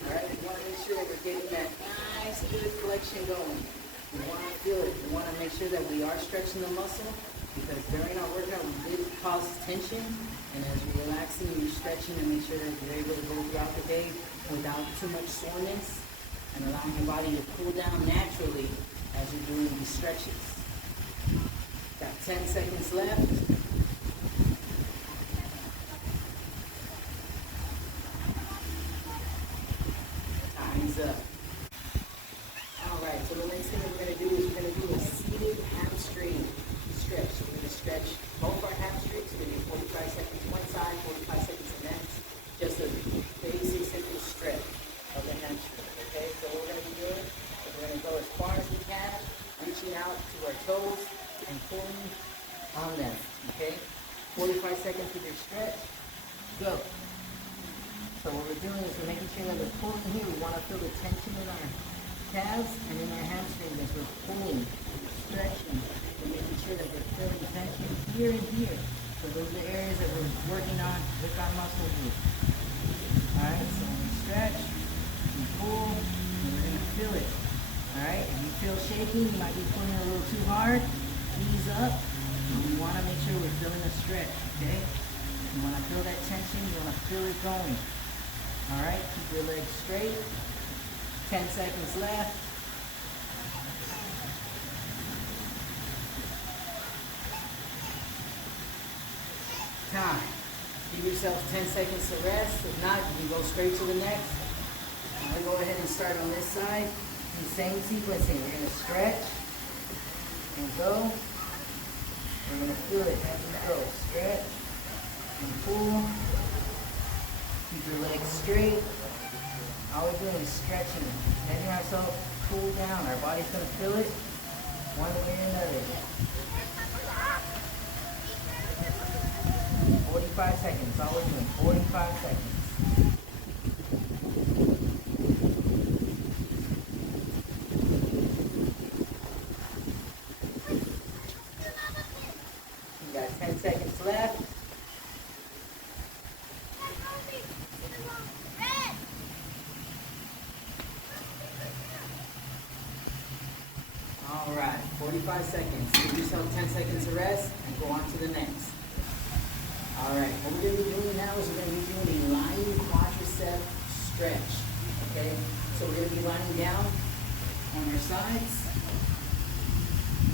Alright, we want to make sure that we're getting that nice, good flexion going. We want to feel it. We want to make sure that we are stretching the muscle, because during our workout we did cause tension, and as you're relaxing, you're stretching to make sure that you're able to go throughout the day without too much soreness, and allowing your body to cool down naturally as you're doing these stretches. Got 10 seconds left. Time's up. Alright, so the next thing we're going to do is we're going to do a seated hamstring stretch. So we're going to stretch both our hamstrings. We're going to do 45 seconds one side, 45 seconds the next. Just a basic, simple stretch of the hamstring. Okay, so what we're going to be doing is we're going to go as far as we can, reaching out to our toes and pulling on them. Okay, 45 seconds with your stretch. Go. So what we're doing is we're making sure that we're pulling here. We want to feel the tension in our calves and in our hamstrings as we're pulling, stretching. We're making sure that we're feeling tension here and here. So those are the areas that we're working on with our muscle group. Alright, so when we stretch, we pull, and we're going to feel it. Alright, if you feel shaky, you might be pulling a little too hard. Ease up. We want to make sure we're feeling the stretch, okay? You want to feel that tension, you want to feel it going. Alright, keep your legs straight. 10 seconds left. Time. Give yourself 10 seconds to rest. If not, you can go straight to the next. I'm going to go ahead and start on this side. The same sequencing. We're going to stretch and go. We're going to feel it as we go. Stretch and pull. Keep your legs straight. All we're doing is stretching, letting ourselves cool down. Our body's going to feel it. one way or another. 45 seconds, all we're doing, 45 seconds. You got 10 seconds left. All right, 45 seconds. Give yourself 10 seconds to rest and go on to the next. All right, what we're going to be doing now is we're going to be doing a lying quadricep stretch. Okay, so we're going to be lying down on our sides.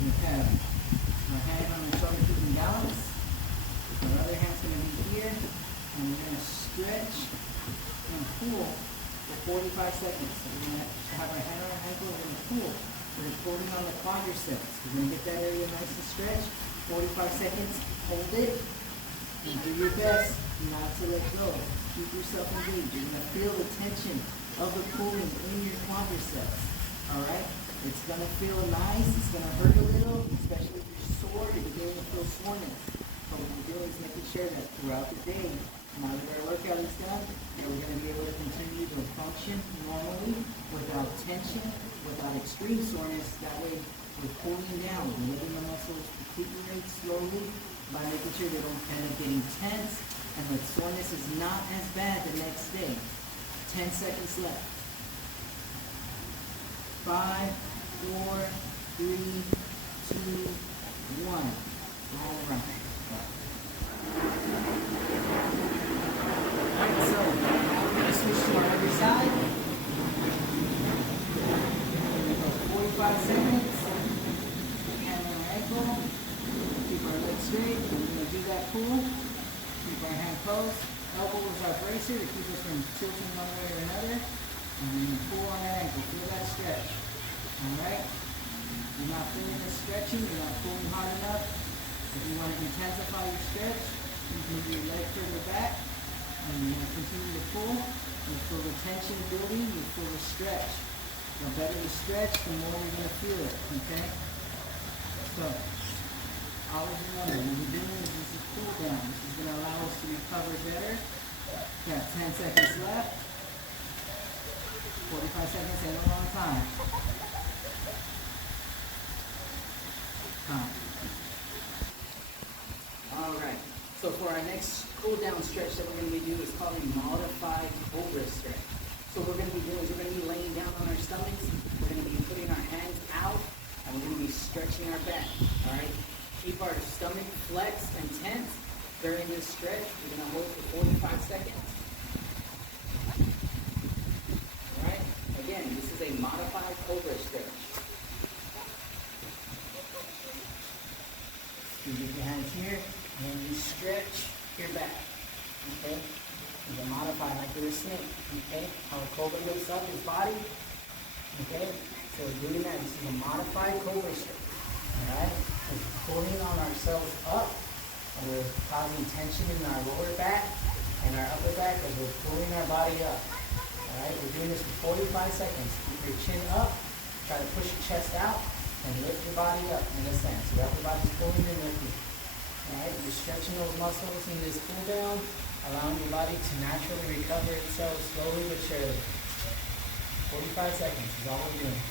We have our hand on our shoulder keeping balance. Our other hand's going to be here, and we're going to stretch and pull for 45 seconds. So we're going to have our hand on our ankle, we're going to pull. We're pulling on the quadriceps. We're going to get that area nice and stretched. 45 seconds, hold it. And do your best not to let go. Keep yourself engaged. You're going to feel the tension of the pulling in your quadriceps. Alright? It's going to feel nice. It's going to hurt a little, especially if you're sore. You're beginning to feel soreness. But what we're doing is making sure that throughout the day, now that our workout is done, we're going to be able to continue to function normally without tension, without extreme soreness. That way, we're pulling down. We're letting the muscles recuperate slowly by making sure they don't end up getting tense, and the soreness is not as bad the next day. 10 seconds left. 5, 4, 3, 2, 1. All right. Alright, so now we're going to switch to our other side. We're going to go 45 seconds. Hand on our ankle. Keep our legs straight. We're going to do that pull. Keep our hand closed. Elbow is our bracer to keep us from tilting one way or another. And then pull on that ankle. Feel that stretch. Alright? You're not feeling the stretching. You're not pulling hard enough. If you want to intensify your stretch, you can move your leg further back. And you're going to continue to pull. You feel the tension building. You feel the stretch. The better the stretch, the more you're going to feel it. Okay? So, always remember, what we're doing is this is cool down. This is going to allow us to recover better. Got 10 seconds left. 45 seconds ain't a long time. Alright, so for our next cool down stretch that we're going to be doing is called a modified cobra stretch. So what we're going to be doing is we're going to be laying down on our stomachs. We're going to be putting our hands out, and we're going to be stretching our back. Alright, keep our stomach flexed and tense during this stretch. We're going to hold for 45 seconds. Alright, again, this is a modified cobra stretch. You get your hands here, and you stretch your back, okay? You can modify like you're a snake, okay? How a cobra lifts up his body, okay? So we're doing that. This is a modified cobra stretch, all right? We're pulling on ourselves up, and we're causing tension in our lower back and our upper back as we're pulling our body up, all right? We're doing this for 45 seconds. Keep your chin up, try to push your chest out, and lift your body up in a sense. Your upper body's pulling and lifting. Alright, you're stretching those muscles in this cool down, allowing your body to naturally recover itself slowly but surely. 45 seconds is all we're doing.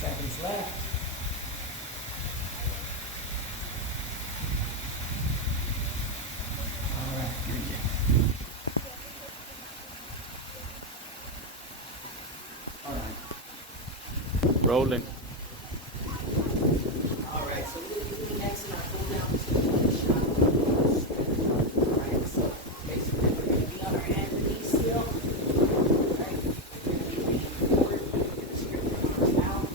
Seconds left. All right. All right. Rolling. All right. So what we're doing next in our cool down is a shot stretch. All right. So basically, we're going to be on our hands and knees still. All right. We're going to be leaning forward. We're going to stretch our arms out.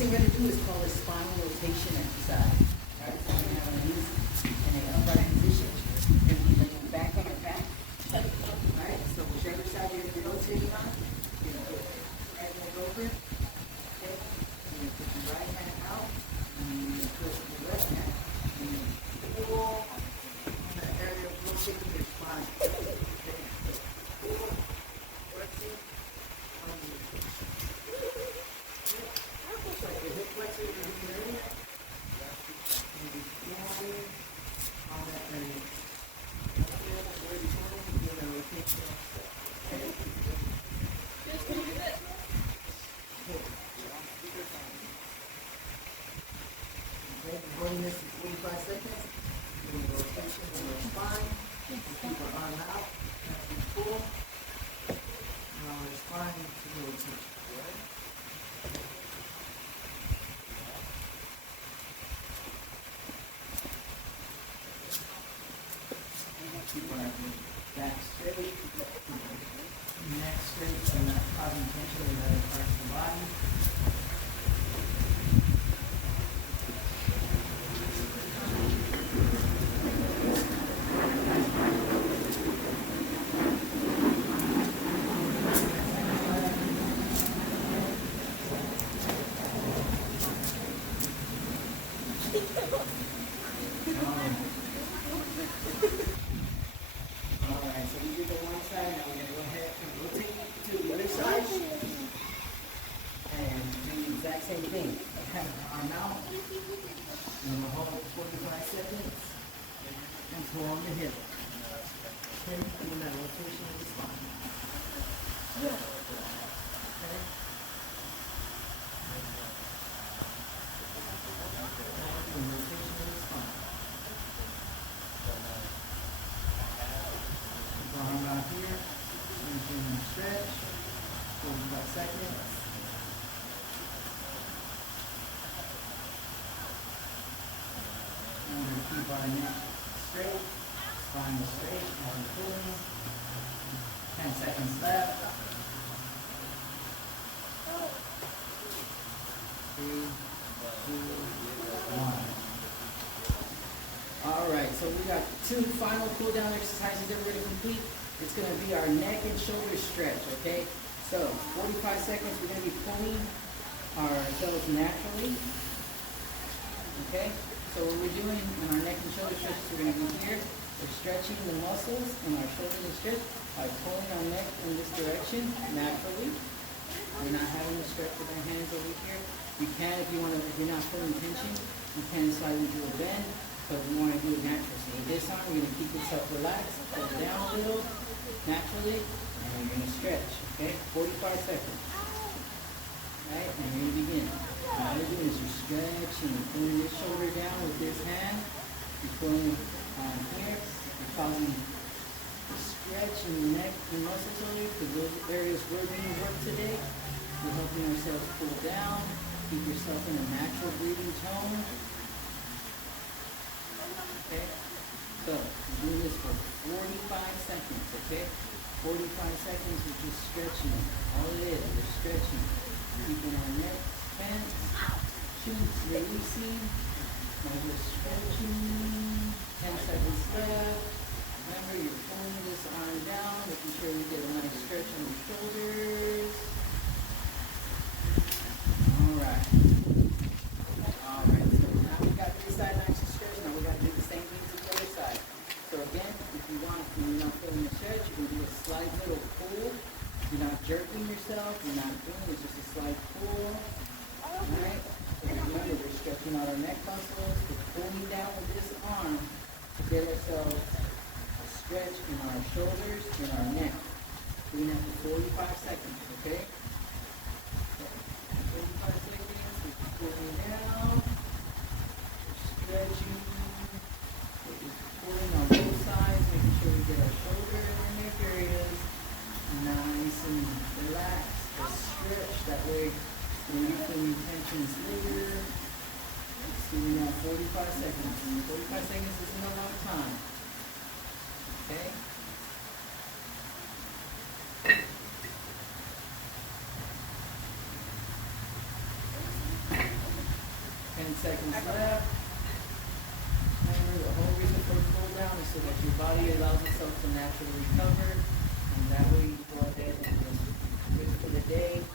thing we're going to do is called a spinal rotation exercise. Alright, so we're going to have our knees in an upright position. We're going to be laying back on our back. Alright, so whichever side you're going to be rotating on, you're going to put your right leg over. Okay, you're going to put your right hand out, and you're going to twist your left hand. And you're going to pull on that area of rotating your spine. Okay, so pull, flexing on your like your hip flexor in the area, and you're pulling on that area. Where you're pulling, you're going to rotate your okay? Okay, we're doing this for 45 seconds. We're doing rotation on our spine. We keep our arm out as we pull. And our spine to the rotation. Keep our back straight, neck straight, so we're not causing tension in other parts of the body. Alright, so we did the one side, now we're going to go ahead and rotate to the other side. And do the exact same thing. Have our arm out. And we'll hold 45 seconds. And pull on the hip. Okay, doing that rotation of the spine. Okay. And rotation of the spine. Arm out here, and stretch, 45 seconds. And we're going to keep our neck straight, spine straight, while we're pulling. 10 seconds left. 3, 2, 1. Alright, so we got 2 final cool down exercises that we're going to complete. It's going to be our neck and shoulder stretch, okay? So, 45 seconds, we're going to be pulling ourselves naturally. Okay? So what we're doing in our neck and shoulder stretches, we're going to be here. We're stretching the muscles in our shoulders and stretch by pulling our neck in this direction naturally. We're not having to stretch with our hands over here. You can, if you want to, if you're not feeling tension, you can slightly do a bend. So we want to do it naturally. So with this arm, we're going to keep yourself relaxed, pull it down a little, naturally, and we're going to stretch, okay? 45 seconds. Alright, and we're going to begin. Now what you're doing is you're stretching, pulling this shoulder down with this hand. You're pulling here. You're causing a stretch in the neck and muscles over here, because those areas we're going to work today. We're helping ourselves pull down, keep yourself in a natural breathing tone. Okay, so we're doing this for 45 seconds, okay? 45 seconds of just stretching. All it is, we're stretching. Keeping our neck bent, cheeks releasing. Now we're stretching. 10 seconds left. Remember, you're pulling this arm down, making sure you get a nice stretch on the shoulders. Alright. Alright, so now we got this side nice and stretched. Now we got to do the same thing to the other side. So again, if you want, when you're not feeling the stretch, you can do a slight little pull. You're not jerking yourself, you're not doing it, it's just a slight pull. Alright? And remember, we're stretching out our neck muscles. We're pulling down with this arm to get ourselves a stretch in our shoulders and our neck. Doing that for 45 seconds, okay? So, 45 seconds, we're pulling down, stretching, we're pulling on both sides, making sure we get our shoulder and our neck areas nice and relaxed. Just stretch, that way when you feel your tensions later. Just doing now 45 seconds. 45 seconds isn't a long time. Okay? seconds left. Remember, the whole reason for the cool down is so that your body allows itself to naturally recover, and that way you go ahead and just quit for the day.